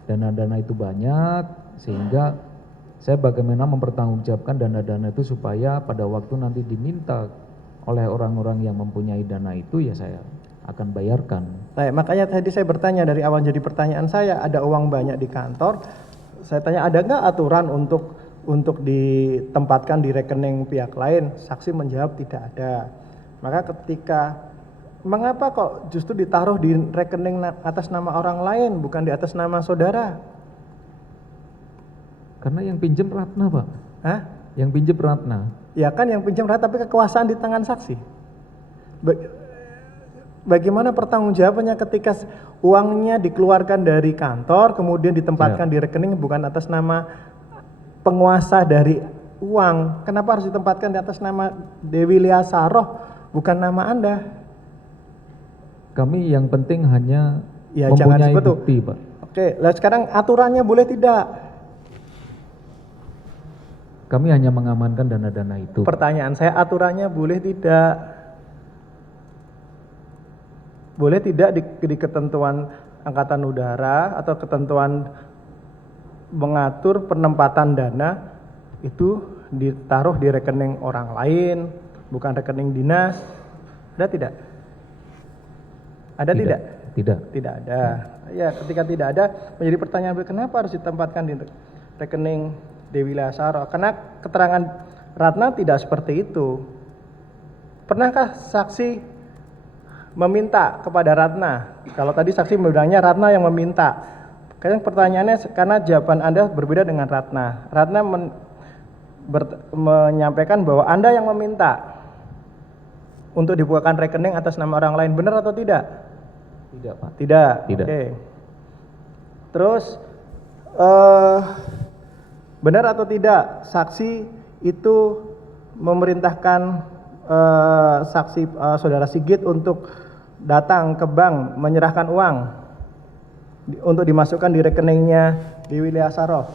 Dana-dana itu banyak sehingga saya bagaimana mempertanggungjawabkan dana-dana itu supaya pada waktu nanti diminta oleh orang-orang yang mempunyai dana itu ya saya akan bayarkan. Nah, makanya tadi saya bertanya dari awal, jadi pertanyaan saya, ada uang banyak di kantor. Saya tanya ada nggak aturan untuk ditempatkan di rekening pihak lain? Saksi menjawab tidak ada. Maka ketika mengapa kok justru ditaruh di rekening atas nama orang lain bukan di atas nama saudara? Karena yang pinjam Ratna Pak. Hah? Yang pinjam Ratna. Ya kan yang pinjam Ratna, tapi kekuasaan di tangan saksi. Bagaimana pertanggungjawabannya ketika uangnya dikeluarkan dari kantor kemudian ditempatkan di rekening bukan atas nama penguasa dari uang? Kenapa harus ditempatkan di atas nama Dewi Lia Saroh bukan nama Anda? Kami yang penting hanya Ya jangan mempunyai seperti itu. bukti Pak. Oke, lah sekarang aturannya boleh tidak? Kami hanya mengamankan dana-dana itu. Pertanyaan saya, aturannya boleh tidak? Boleh tidak di ketentuan Angkatan Udara atau ketentuan mengatur penempatan dana itu ditaruh di rekening orang lain, bukan rekening dinas? Ada tidak? Ada tidak? Tidak. Tidak ada. Ya, ketika tidak ada, menjadi pertanyaan kenapa harus ditempatkan di rekening Dewi Lia Saroh? Karena keterangan Ratna tidak seperti itu. Pernahkah saksi meminta kepada Ratna? Kalau tadi saksi bilangnya Ratna yang meminta. Karena pertanyaannya karena jawaban Anda berbeda dengan Ratna. Ratna menyampaikan bahwa Anda yang meminta untuk dibukakan rekening atas nama orang lain. Benar atau tidak? Tidak Pak. Tidak. Tidak. Oke. Terus benar atau tidak saksi itu memerintahkan saksi saudara Sigit untuk datang ke bank menyerahkan uang untuk dimasukkan di rekeningnya Dewi Lia Saroh?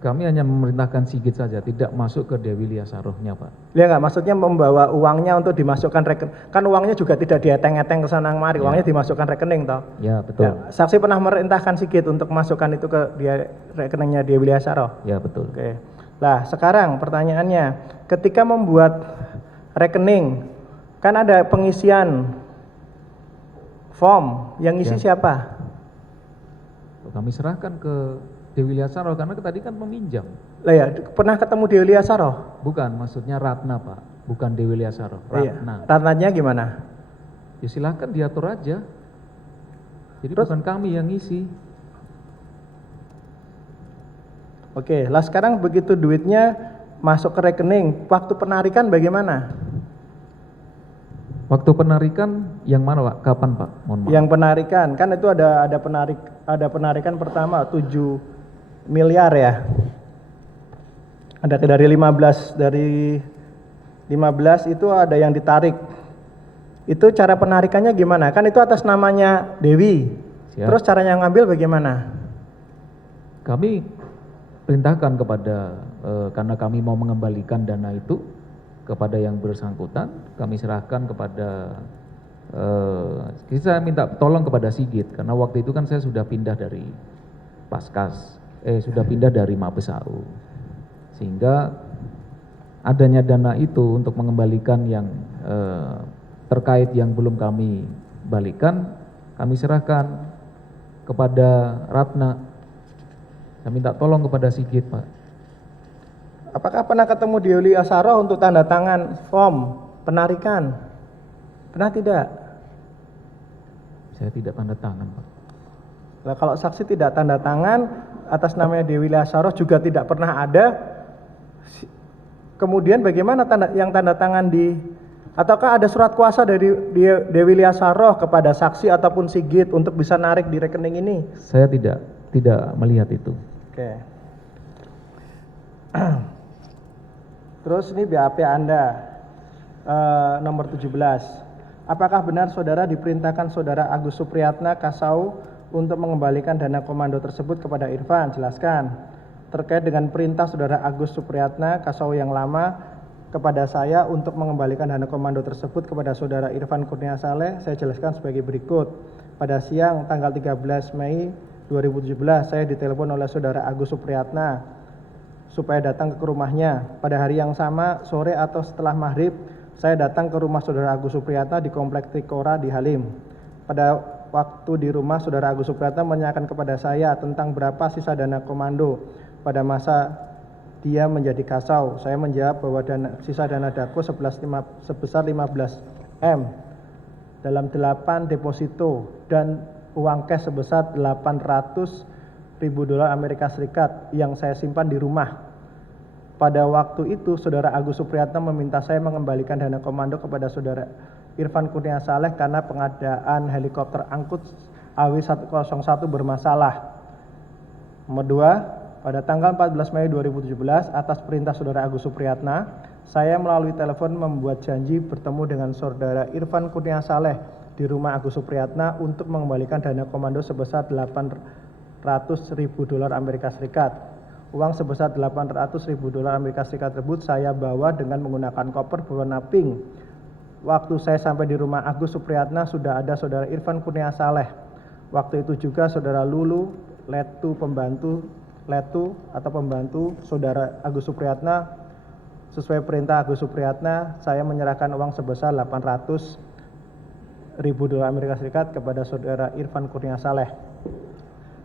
Kami hanya memerintahkan Sigit saja, tidak masuk ke Dewi Lia Sarohnya Pak. Ya enggak, maksudnya membawa uangnya untuk dimasukkan rekening. Kan uangnya juga tidak dieteng-eteng ke sana kemari, uangnya dimasukkan rekening toh. Ya betul. Ya, saksi pernah merintahkan Sigit untuk masukkan itu ke rekeningnya Dewi Lia Saroh? Ya betul. Oke. Lah sekarang pertanyaannya, ketika membuat rekening, kan ada pengisian form, yang isi Ya. siapa? Kami serahkan ke Dewi Liasaro, karena tadi kan meminjam. Lah ya, pernah ketemu Dewi Liasaro? Bukan, maksudnya Ratna Pak, bukan Dewi Liasaro, Iya. Ratna. Ratnanya gimana? Ya silahkan diatur aja. Jadi Terus? bukan kami yang ngisi. Oke, lah sekarang begitu duitnya masuk ke rekening, waktu penarikan bagaimana? Waktu penarikan yang mana Pak? Kapan Pak? Mohon maaf. Yang penarikan, kan itu ada penarikan pertama 7 miliar ya. Ada dari 15 itu ada yang ditarik. Itu cara penarikannya gimana? Kan itu atas namanya Dewi. Siap. Terus caranya ngambil bagaimana? Kami perintahkan kepada, karena kami mau mengembalikan dana itu kepada yang bersangkutan, kami serahkan kepada, saya minta tolong kepada Sigit, karena waktu itu kan saya sudah pindah dari Paskas, sudah pindah dari Mabes AU, sehingga adanya dana itu untuk mengembalikan yang terkait yang belum kami balikan, kami serahkan kepada Ratna. Saya minta tolong kepada Sigit Pak. Apakah pernah ketemu Dewi Liasaro untuk tanda tangan form penarikan? Pernah tidak? Saya tidak tanda tangan Pak. Nah, kalau saksi tidak tanda tangan atas namanya Dewi Liasaro juga tidak pernah ada. Kemudian bagaimana yang tanda tangan ataukah ada surat kuasa dari Dewi Liasaro kepada saksi ataupun Sigit untuk bisa narik di rekening ini? Saya tidak melihat itu. Oke. Terus ini BAP Anda nomor 17. Apakah benar saudara diperintahkan saudara Agus Supriyatna Kasau untuk mengembalikan dana komando tersebut kepada Irfan? Jelaskan. Terkait dengan perintah saudara Agus Supriyatna Kasau yang lama kepada saya untuk mengembalikan dana komando tersebut kepada saudara Irfan Kurnia Saleh, saya jelaskan sebagai berikut. Pada siang tanggal 13 Mei 2017 saya ditelepon oleh saudara Agus Supriyatna supaya datang ke rumahnya. Pada hari yang sama, sore atau setelah maghrib, saya datang ke rumah saudara Agus Supriyatna di Komplek Trikora di Halim. Pada waktu di rumah, saudara Agus Supriyatna menanyakan kepada saya tentang berapa sisa dana komando pada masa dia menjadi Kasau. Saya menjawab bahwa sisa dana Dako sebesar 15 M dalam 8 deposito dan uang cash sebesar $800.000 Amerika Serikat yang saya simpan di rumah. Pada waktu itu saudara Agus Supriyatna meminta saya mengembalikan dana komando kepada saudara Irfan Kurnia Saleh karena pengadaan helikopter angkut AW101 bermasalah. Nomor 2, pada tanggal 14 Mei 2017 atas perintah saudara Agus Supriyatna, saya melalui telepon membuat janji bertemu dengan saudara Irfan Kurnia Saleh di rumah Agus Supriyatna untuk mengembalikan dana komando sebesar $800.000 Amerika Serikat. Uang sebesar $800.000 Amerika Serikat tersebut saya bawa dengan menggunakan koper berwarna pink. Waktu saya sampai di rumah Agus Supriyatna sudah ada saudara Irfan Kurnia Saleh. Waktu itu juga saudara Lulu, pembantu saudara Agus Supriyatna. Sesuai perintah Agus Supriyatna, saya menyerahkan uang sebesar $800.000 Amerika Serikat kepada saudara Irfan Kurnia Saleh.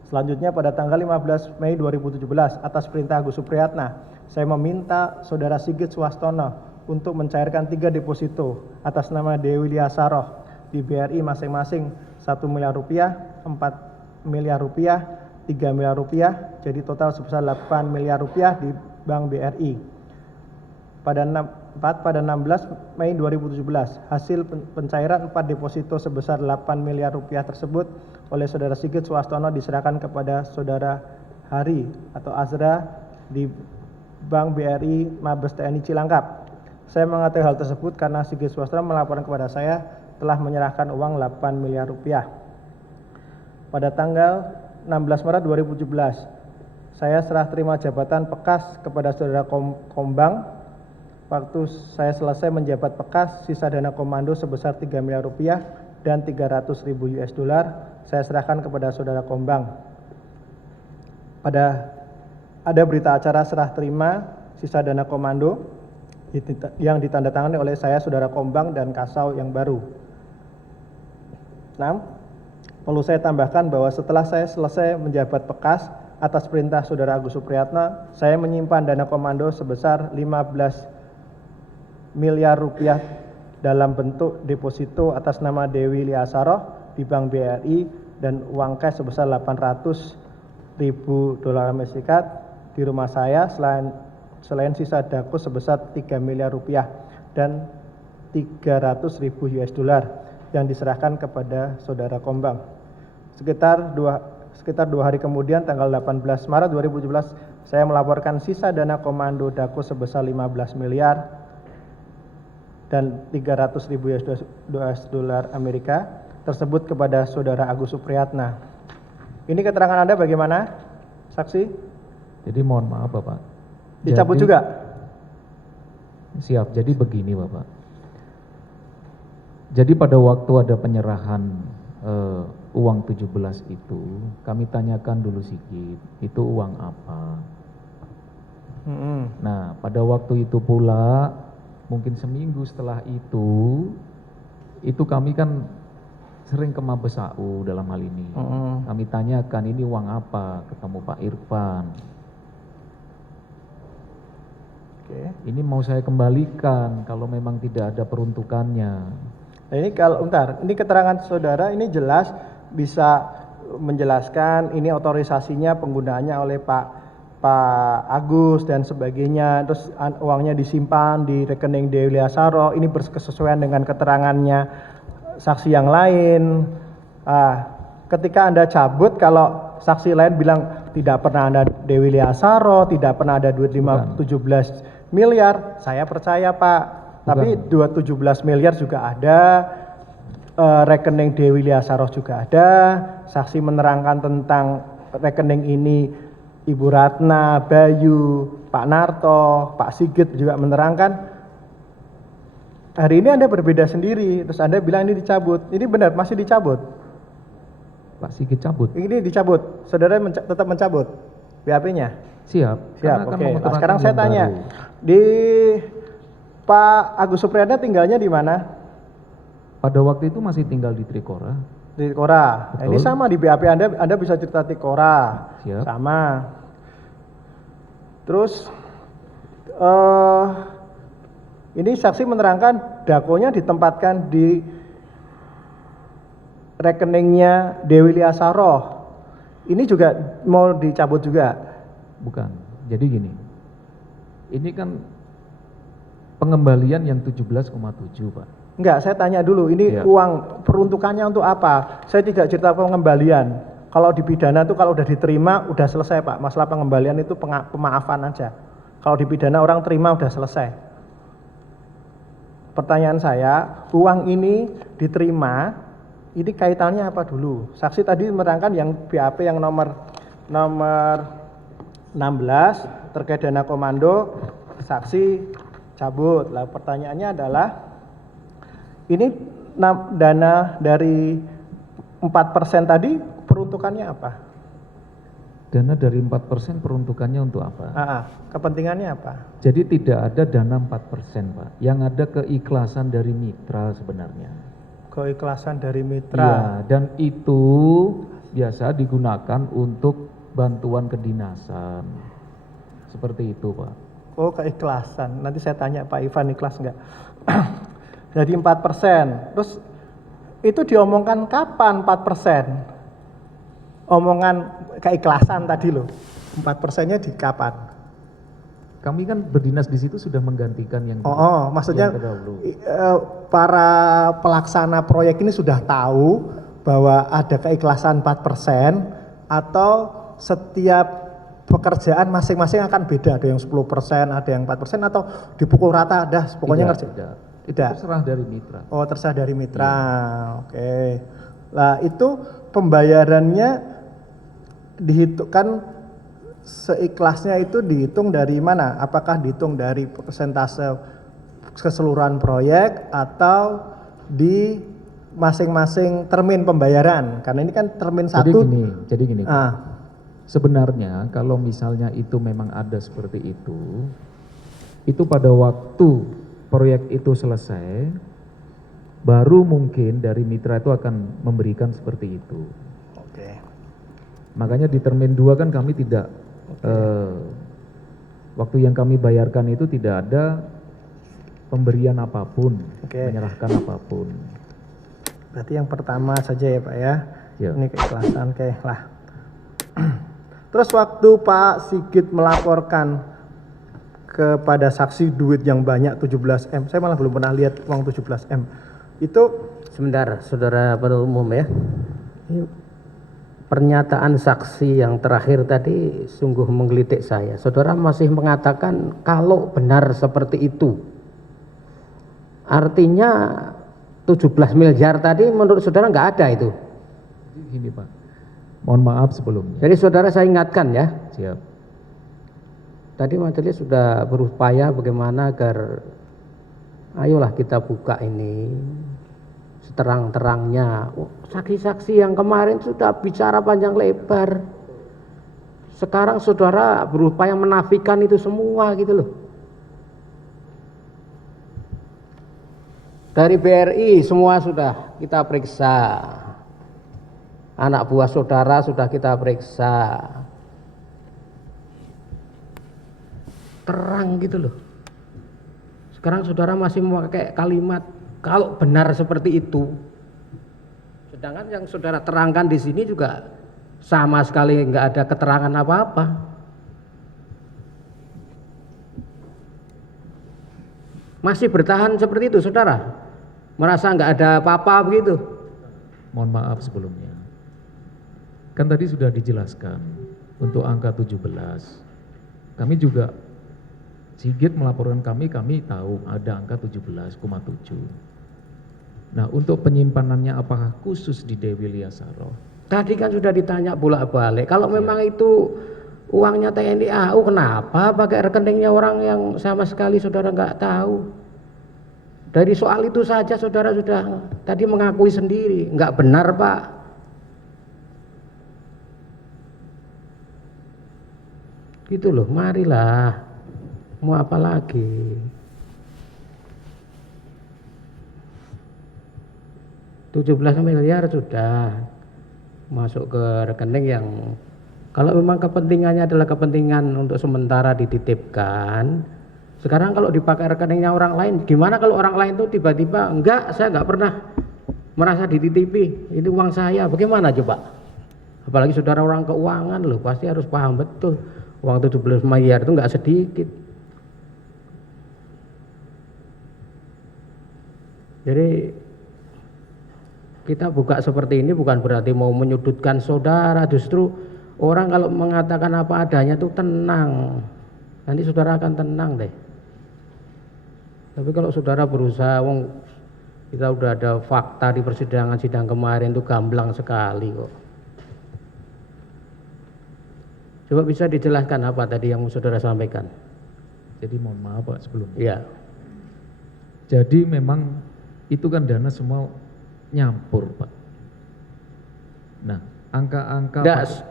Selanjutnya pada tanggal 15 Mei 2017 atas perintah Agus Supriyatna, saya meminta saudara Sigit Swastono untuk mencairkan 3 deposito atas nama Dewi Liasaro di BRI masing-masing $1 miliar, $4 miliar, $3 miliar, jadi total sebesar $8 miliar di Bank BRI. Pada 16 Mei 2017, hasil pencairan 4 deposito sebesar $8 miliar tersebut oleh saudara Sigit Swastono diserahkan kepada saudara Hari atau Azra di Bank BRI Mabes TNI Cilangkap. Saya mengetahui hal tersebut karena Sigit Swastono melaporkan kepada saya telah menyerahkan uang $8 miliar. Pada tanggal 16 Maret 2017, saya serah terima jabatan Pekas kepada saudara Kombang. Waktu saya selesai menjabat Pekas, sisa dana komando sebesar $3 miliar dan $300.000 saya serahkan kepada saudara Kombang. Ada berita acara serah terima sisa dana komando yang ditandatangani oleh saya, saudara Kombang, dan Kasau yang baru. 6. Perlu saya tambahkan bahwa setelah saya selesai menjabat Pekas, atas perintah Saudara Agus Supriyatna, saya menyimpan dana komando sebesar 15 miliar rupiah dalam bentuk deposito atas nama Dewi Liasaroh di Bank BRI dan uang cash sebesar 800.000 dolar Amerika Serikat di rumah saya selain sisa dako sebesar 3 miliar rupiah dan 300.000 US dollar yang diserahkan kepada Saudara Kombang. Sekitar dua hari kemudian tanggal 18 Maret 2017 saya melaporkan sisa dana komando dako sebesar 15 miliar dan 300.000 US dollar Amerika tersebut kepada Saudara Agus Supriyatna. Ini keterangan Anda bagaimana, saksi? Jadi mohon maaf Bapak. Dicabut Jadi- juga? Siap, jadi begini Bapak. Jadi pada waktu ada penyerahan uang 17 itu, kami tanyakan dulu sedikit, itu uang apa? Nah, pada waktu itu pula, mungkin seminggu setelah itu kami kan sering ke Mabes AU dalam hal ini. Kami tanyakan ini uang apa, ketemu Pak Irfan. Oke. Ini mau saya kembalikan kalau memang tidak ada peruntukannya. Nah, ini kalau ini keterangan saudara ini jelas bisa menjelaskan ini otorisasinya penggunaannya oleh Pak Agus dan sebagainya, terus uangnya disimpan di rekening Dewi Liasaroh, ini berkesesuaian dengan keterangannya saksi yang lain. Ketika Anda cabut, kalau saksi lain bilang tidak pernah ada Dewi Liasaroh, tidak pernah ada duit 17 miliar, saya percaya Pak. Tapi duit 17 miliar juga ada, rekening Dewi Liasaroh juga ada, saksi menerangkan tentang rekening ini Ibu Ratna, Bayu, Pak Narto, Pak Sigit juga menerangkan. Hari ini Anda berbeda sendiri, terus Anda bilang ini dicabut. Ini benar, masih dicabut? Pak Sigit cabut. Ini dicabut, saudara tetap mencabut BAP-nya? Siap. Siap, karena akan oke. Nah, mengeterangkan sekarang saya yang tanya, baru. di Pak Agus Supriyatna tinggalnya di mana? Pada waktu itu masih tinggal di Trikora. Di Tikora. Nah, ini Betul. sama di BAP Anda bisa cerita Tikora. Siap. Sama. Terus ini saksi menerangkan dakonya ditempatkan di rekeningnya Dewi Liasaroh. Ini juga mau dicabut juga. Bukan. Jadi gini. Ini kan pengembalian yang 17,7 Pak. Enggak, saya tanya dulu, ini Iya. uang peruntukannya untuk apa? Saya tidak cerita pengembalian. Kalau di pidana itu kalau udah diterima, udah selesai Pak. Masalah pengembalian itu pemaafan aja. Kalau di pidana orang terima udah selesai. Pertanyaan saya, uang ini diterima, ini kaitannya apa dulu? Saksi tadi menerangkan yang BAP yang nomor 16 terkait dana komando, saksi cabut. Lah pertanyaannya adalah, ini dana dari 4% tadi peruntukannya apa? Dana dari 4% peruntukannya untuk apa? Kepentingannya apa? Jadi tidak ada dana 4% Pak. Yang ada keikhlasan dari mitra sebenarnya. Keikhlasan dari Iya, mitra. dan itu biasa digunakan untuk bantuan kedinasan. Seperti itu Pak. Oh, keikhlasan. Nanti saya tanya Pak Ivan ikhlas enggak? Jadi 4%. Terus itu diomongkan kapan 4%? Omongan keikhlasan tadi loh. 4%-nya di kapan? Kami kan berdinas di situ sudah menggantikan yang Maksudnya yang terdahulu. para pelaksana proyek ini sudah tahu bahwa ada keikhlasan 4% atau setiap pekerjaan masing-masing akan beda, ada yang 10%, ada yang 4% atau dipukul rata, ada pokoknya ngerti? Tidak. Itu Tidak. terserah dari mitra. Oh, terserah dari mitra. Oke. Lah itu pembayarannya dihitungkan seikhlasnya itu dihitung dari mana? Apakah dihitung dari persentase keseluruhan proyek atau di masing-masing termin pembayaran? Karena ini kan termin satu. Jadi gini. Sebenarnya kalau misalnya itu memang ada seperti itu pada waktu proyek itu selesai, baru mungkin dari mitra itu akan memberikan seperti itu. Oke. Makanya di termin 2 kan kami tidak, waktu yang kami bayarkan itu tidak ada pemberian apapun, Oke. menyerahkan apapun. Berarti yang pertama saja ya Pak ya. Ya. Ini keikhlasan, oke lah. Terus waktu Pak Sigit melaporkan kepada saksi duit yang banyak 17M, saya malah belum pernah lihat uang 17M. Itu Sebentar, saudara penuntut umum ya. Ini pernyataan saksi yang terakhir tadi sungguh menggelitik saya. Saudara masih mengatakan kalau benar seperti itu. Artinya 17 miliar tadi menurut saudara nggak ada itu. Gini Pak, mohon maaf sebelumnya. Jadi saudara saya ingatkan ya. Siap. Tadi majelis sudah berupaya bagaimana agar ayolah kita buka ini seterang-terangnya. Saksi-saksi yang kemarin sudah bicara panjang lebar. Sekarang saudara berupaya menafikan itu semua gitu loh. Dari BRI semua sudah kita periksa. Anak buah saudara sudah kita periksa. Terang gitu loh. Sekarang saudara masih memakai kalimat kalau benar seperti itu. Sedangkan yang saudara terangkan di sini juga sama sekali nggak ada keterangan apa-apa. Masih bertahan seperti itu saudara? Merasa nggak ada apa-apa begitu? Mohon maaf sebelumnya. Kan tadi sudah dijelaskan untuk angka 17. Kami juga, Sigit melaporkan kami tahu ada angka 17,7. Nah, untuk penyimpanannya apakah khusus di Dewi Liasaro? Tadi kan sudah ditanya bolak-balik. Kalau memang itu uangnya TNI AU, kenapa pakai rekeningnya orang yang sama sekali saudara nggak tahu? Dari soal itu saja saudara sudah tadi mengakui sendiri, nggak benar Pak. Gitu loh, marilah. Mau apa lagi? 17 miliar sudah masuk ke rekening yang kalau memang kepentingannya adalah kepentingan untuk sementara dititipkan. Sekarang kalau dipakai rekeningnya orang lain, gimana kalau orang lain tuh tiba-tiba enggak, saya enggak pernah merasa dititipi, ini uang saya, bagaimana coba? Apalagi saudara orang keuangan loh, pasti harus paham betul uang 17 miliar itu enggak sedikit. Jadi kita buka seperti ini bukan berarti mau menyudutkan saudara, justru orang kalau mengatakan apa adanya tuh tenang, nanti saudara akan tenang deh. Tapi kalau saudara berusaha, kita udah ada fakta di persidangan sidang kemarin tuh gamblang sekali kok. Coba bisa dijelaskan apa tadi yang saudara sampaikan? Jadi mohon maaf Pak sebelumnya. Iya. Jadi memang itu kan dana semua nyampur Pak. Nah, angka-angka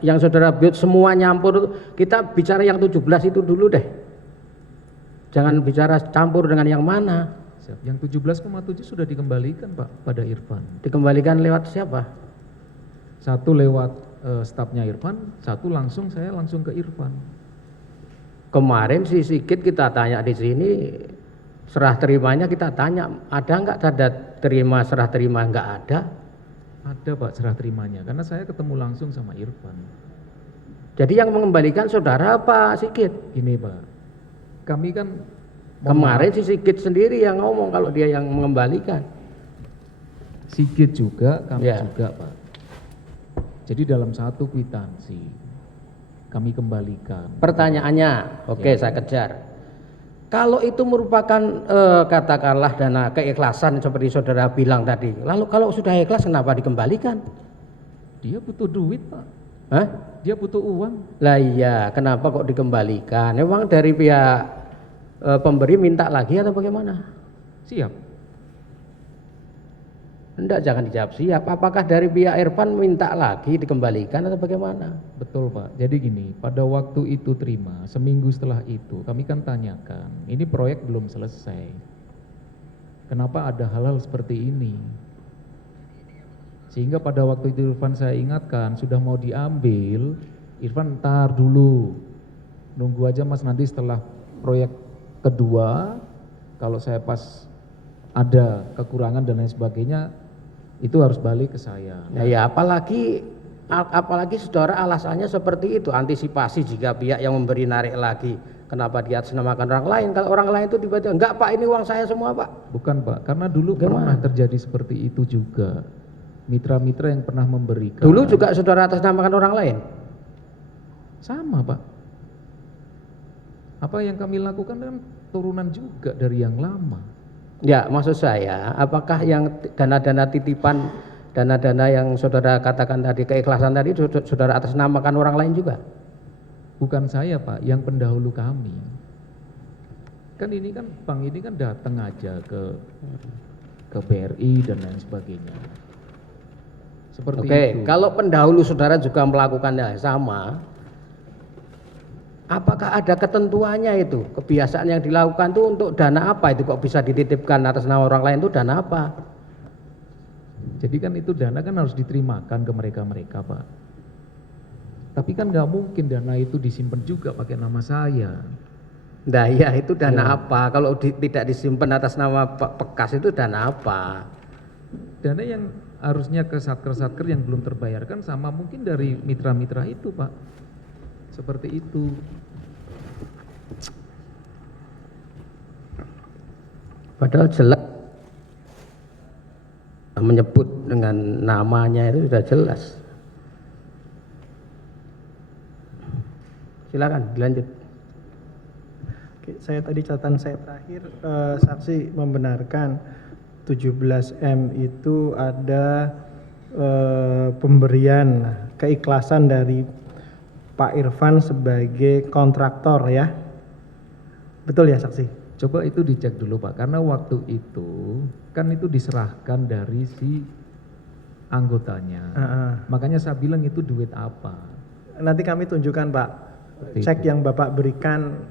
yang saudara buat semua nyampur, kita bicara yang 17 itu dulu deh. Jangan bicara campur dengan yang mana. Siap. Yang 17,7 sudah dikembalikan Pak pada Irfan. Dikembalikan lewat siapa? Satu lewat stafnya Irfan, satu saya langsung ke Irfan. Kemarin si Sigit kita tanya di sini, serah terimanya kita tanya, ada nggak tanda terima serah terima? Nggak ada. Ada Pak serah terimanya, karena saya ketemu langsung sama Irfan. Jadi yang mengembalikan saudara apa Sigit? Ini Pak, kami kan kemarin si Sigit sendiri yang ngomong kalau dia yang mengembalikan. Sigit juga, kami Ya. juga Pak. Jadi dalam satu kwitansi kami kembalikan. Pertanyaannya, oke saya kejar. Kalau itu merupakan katakanlah dana keikhlasan seperti saudara bilang tadi, lalu kalau sudah ikhlas kenapa dikembalikan? Dia butuh duit Pak. Hah? Dia butuh uang. Lah iya, kenapa kok dikembalikan? Memang dari pihak pemberi minta lagi atau bagaimana? Siap. Enggak, jangan dijawab siap. Apakah dari pihak Irfan minta lagi dikembalikan atau bagaimana? Betul Pak, jadi gini, pada waktu itu terima, seminggu setelah itu kami kan tanyakan, ini proyek belum selesai, kenapa ada hal-hal seperti ini? Sehingga pada waktu itu Irfan saya ingatkan, sudah mau diambil, Irfan ntar dulu, nunggu aja Mas, nanti setelah proyek kedua, kalau saya pas ada kekurangan dan lain sebagainya, itu harus balik ke saya. Nah, ya apalagi saudara alasannya seperti itu, antisipasi jika pihak yang memberi narik lagi, kenapa diatasnamakan orang lain, kalau orang lain itu tiba-tiba, enggak Pak, ini uang saya semua Pak. Bukan Pak, karena dulu pernah terjadi seperti itu juga. Mitra-mitra yang pernah memberikan. Dulu juga saudara atasnamakan orang lain? Sama Pak. Apa yang kami lakukan kan turunan juga dari yang lama. Ya, maksud saya, apakah yang dana-dana titipan, dana-dana yang saudara katakan tadi, keikhlasan tadi, saudara atasnamakan orang lain juga? Bukan saya Pak, yang pendahulu kami. Kan ini kan bank ini kan datang aja ke BRI dan lain sebagainya. Seperti Oke, itu. kalau pendahulu saudara juga melakukan yang sama, apakah ada ketentuannya itu? Kebiasaan yang dilakukan itu untuk dana apa itu, kok bisa dititipkan atas nama orang lain, itu dana apa? Jadi kan itu dana kan harus diterimakan ke mereka-mereka Pak. Tapi kan nggak mungkin dana itu disimpan juga pakai nama saya. Nah ya, itu dana Ya. apa? Kalau tidak disimpan atas nama bekas itu dana apa? Dana yang harusnya ke satker-satker yang belum terbayarkan sama mungkin dari mitra-mitra itu Pak. Seperti itu. Padahal jelas menyebut dengan namanya itu sudah jelas. Silakan dilanjut. Oke, saya tadi catatan saya terakhir, saksi membenarkan 17M itu ada pemberian keikhlasan dari Pak Irfan sebagai kontraktor ya. Betul ya saksi? Coba itu dicek dulu Pak, karena waktu itu kan itu diserahkan dari si anggotanya. Makanya saya bilang itu duit apa. Nanti kami tunjukkan Pak, Seperti cek itu. yang Bapak berikan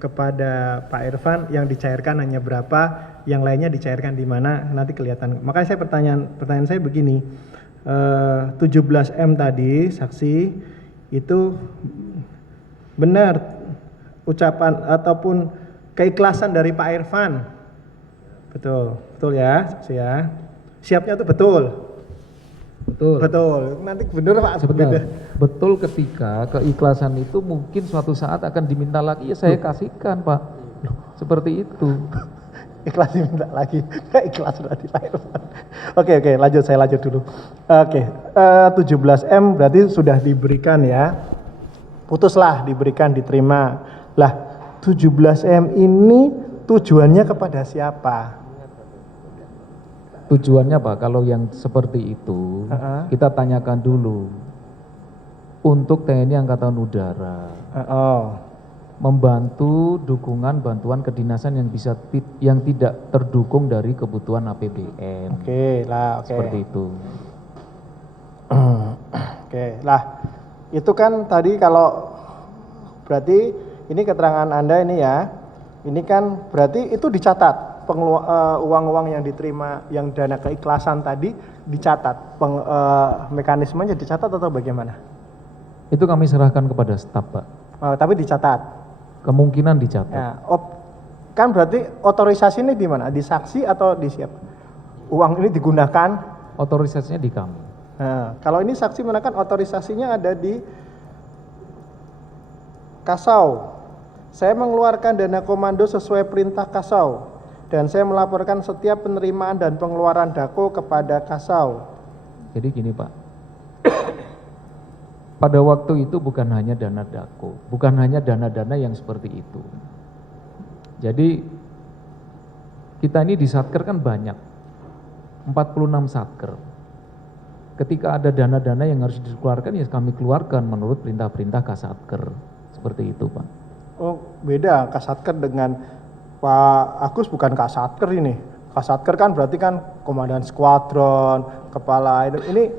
kepada Pak Irfan yang dicairkan hanya berapa, yang lainnya dicairkan di mana, nanti kelihatan. Makanya saya pertanyaan saya begini, 17M tadi saksi itu benar ucapan ataupun keikhlasan dari Pak Irfan, betul ya saksi ya, siapnya itu betul. Nanti benar Pak. Sebentar. Beda. Betul, ketika keikhlasan itu mungkin suatu saat akan diminta lagi, ya saya kasihkan Pak. Seperti itu. Ikhlas diminta lagi, ikhlas berarti Pak Irfan. Oke, lanjut, saya lanjut dulu. Oke, 17M berarti sudah diberikan ya, putuslah diberikan, diterima. Lah, 17M ini tujuannya kepada siapa? Tujuannya Pak, kalau yang seperti itu kita tanyakan dulu. Untuk TNI Angkatan Udara. Membantu dukungan bantuan kedinasan yang tidak terdukung dari kebutuhan APBN. Oke. Seperti itu. Oke, lah itu kan tadi kalau berarti ini keterangan Anda ini ya, ini kan berarti itu dicatat uang-uang yang diterima, yang dana keikhlasan tadi dicatat, mekanismenya dicatat atau bagaimana? Itu kami serahkan kepada staf Pak. Tapi dicatat. Kemungkinan dicatat. Ya, kan berarti otorisasi ini di mana? Di saksi atau di siapa? Uang ini digunakan? Otorisasinya di kami. Nah, kalau ini saksi menekan otorisasinya ada di Kasau. Saya mengeluarkan dana komando sesuai perintah Kasau dan saya melaporkan setiap penerimaan dan pengeluaran Dako kepada Kasau. Jadi gini Pak, pada waktu itu bukan hanya dana Dako, bukan hanya dana-dana yang seperti itu. Jadi kita ini di Satker kan banyak, 46 Satker. Ketika ada dana-dana yang harus dikeluarkan, ya kami keluarkan menurut perintah-perintah Kasatker. Seperti itu Pak. Oh beda, Kasatker dengan Pak Agus bukan Kasatker ini. Kasatker kan berarti kan komandan skuadron, kepala ini.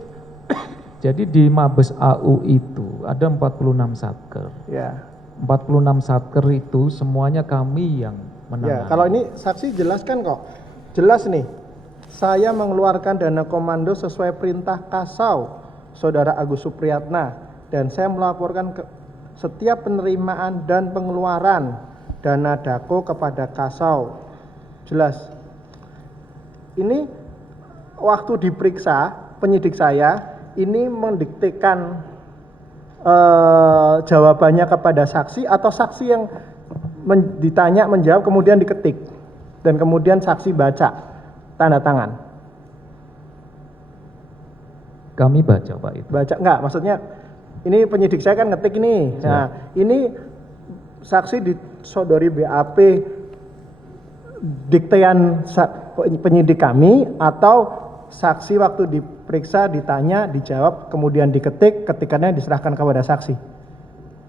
Jadi di Mabes AU itu ada 46 Satker. Ya. 46 Satker itu semuanya kami yang menangani. Ya, kalau ini saksi jelaskan kok. Jelas nih. saya mengeluarkan dana komando sesuai perintah Kasau Saudara Agus Supriyatna, dan saya melaporkan ke setiap penerimaan dan pengeluaran dana Dako kepada Kasau. Jelas. Ini waktu diperiksa penyidik saya ini mendiktekan jawabannya kepada saksi, atau saksi yang ditanya menjawab kemudian diketik dan kemudian saksi baca tanda tangan. Kami baca Pak itu. Baca enggak, maksudnya ini penyidik saya kan ngetik ini. Nah, ini saksi disodori BAP diktean penyidik kami, atau saksi waktu diperiksa ditanya dijawab kemudian diketik, ketikannya diserahkan kepada saksi.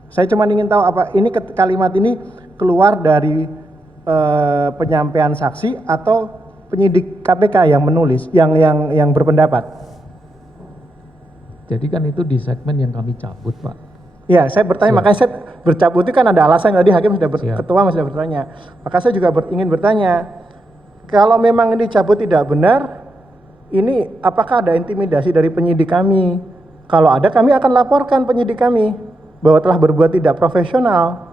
Saya cuma ingin tahu apa ini kalimat ini keluar dari penyampaian saksi atau penyidik KPK yang menulis, yang berpendapat. Jadi kan itu di segmen yang kami cabut Pak. Ya, saya bertanya, makanya saya bercabut itu kan ada alasan, tadi hakim sudah ketua sudah bertanya. Maka saya juga ingin bertanya, kalau memang ini cabut tidak benar, ini apakah ada intimidasi dari penyidik kami? Kalau ada, kami akan laporkan penyidik kami bahwa telah berbuat tidak profesional.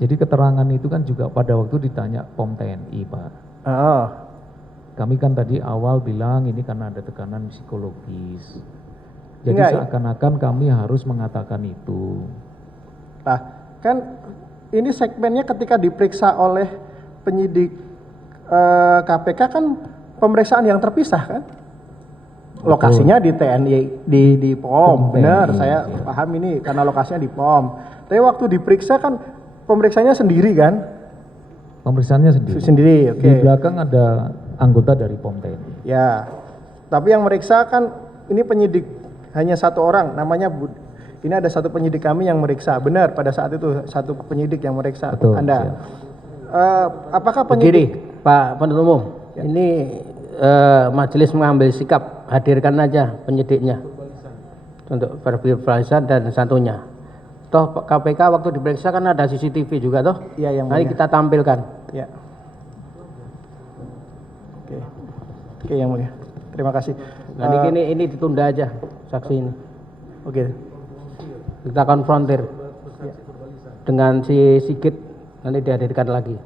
Jadi keterangan itu kan juga pada waktu ditanya POM TNI Pak. Oh. Kami kan tadi awal bilang ini karena ada tekanan psikologis. Jadi seakan-akan kami harus mengatakan itu. Nah, kan ini segmennya ketika diperiksa oleh penyidik KPK kan pemeriksaan yang terpisah kan? Lokasinya di TNI, di POM, benar, saya paham ini karena lokasinya di POM. Tapi waktu diperiksa kan pemeriksaannya sendiri kan? Pemeriksaannya sendiri. Sendiri, oke. Di belakang ada anggota dari POM TNI. Ya, tapi yang meriksa kan ini penyidik hanya satu orang, namanya ini ada satu penyidik kami yang meriksa. Benar, pada saat itu satu penyidik yang meriksa. Betul, Anda. Apakah Berdiri, penyidik? Pak penuntut umum. Ya. Ini majelis mengambil sikap, hadirkan aja penyidiknya untuk verbalisan dan santunya. Toh KPK waktu diperiksa kan ada CCTV juga toh. Iya, yang Nanti mulia. kita tampilkan. Ya. Oke, yang mulia. Terima kasih. Nanti ini ditunda aja saksi ini. Oke. Kita konfrontir dengan si Sigit, nanti dihadirkan lagi.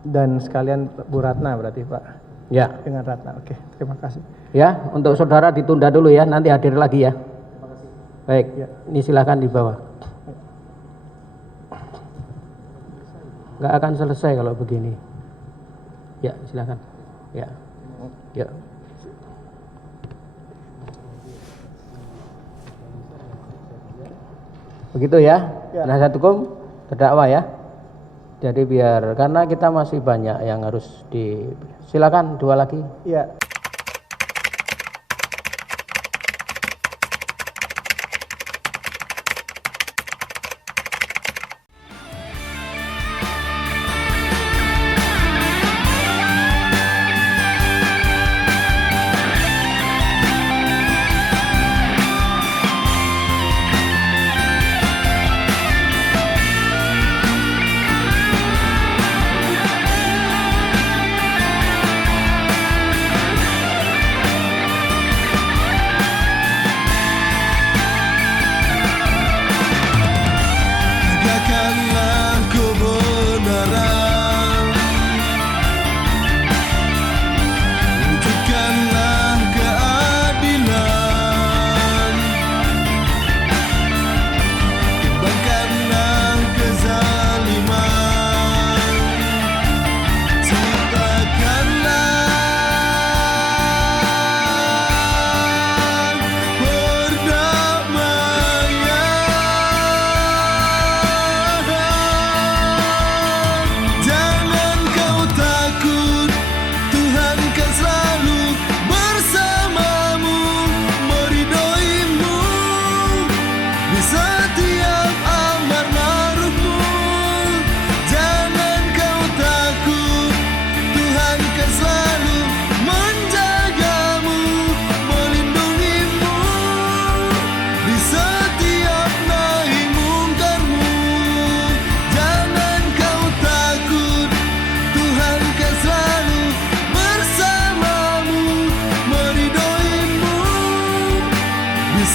Dan sekalian Bu Ratna berarti Pak. Ya, Dengan Ratna. Oke, terima kasih. ya untuk saudara ditunda dulu ya, nanti hadir lagi ya. Baik, Ya. ini silakan di bawah. Nggak akan selesai kalau begini. Ya, silakan. Ya, ya. Begitu ya, Ya. penasihat hukum terdakwa ya. Jadi biar karena kita masih banyak yang harus silakan dua lagi. Iya.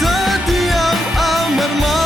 setiap amar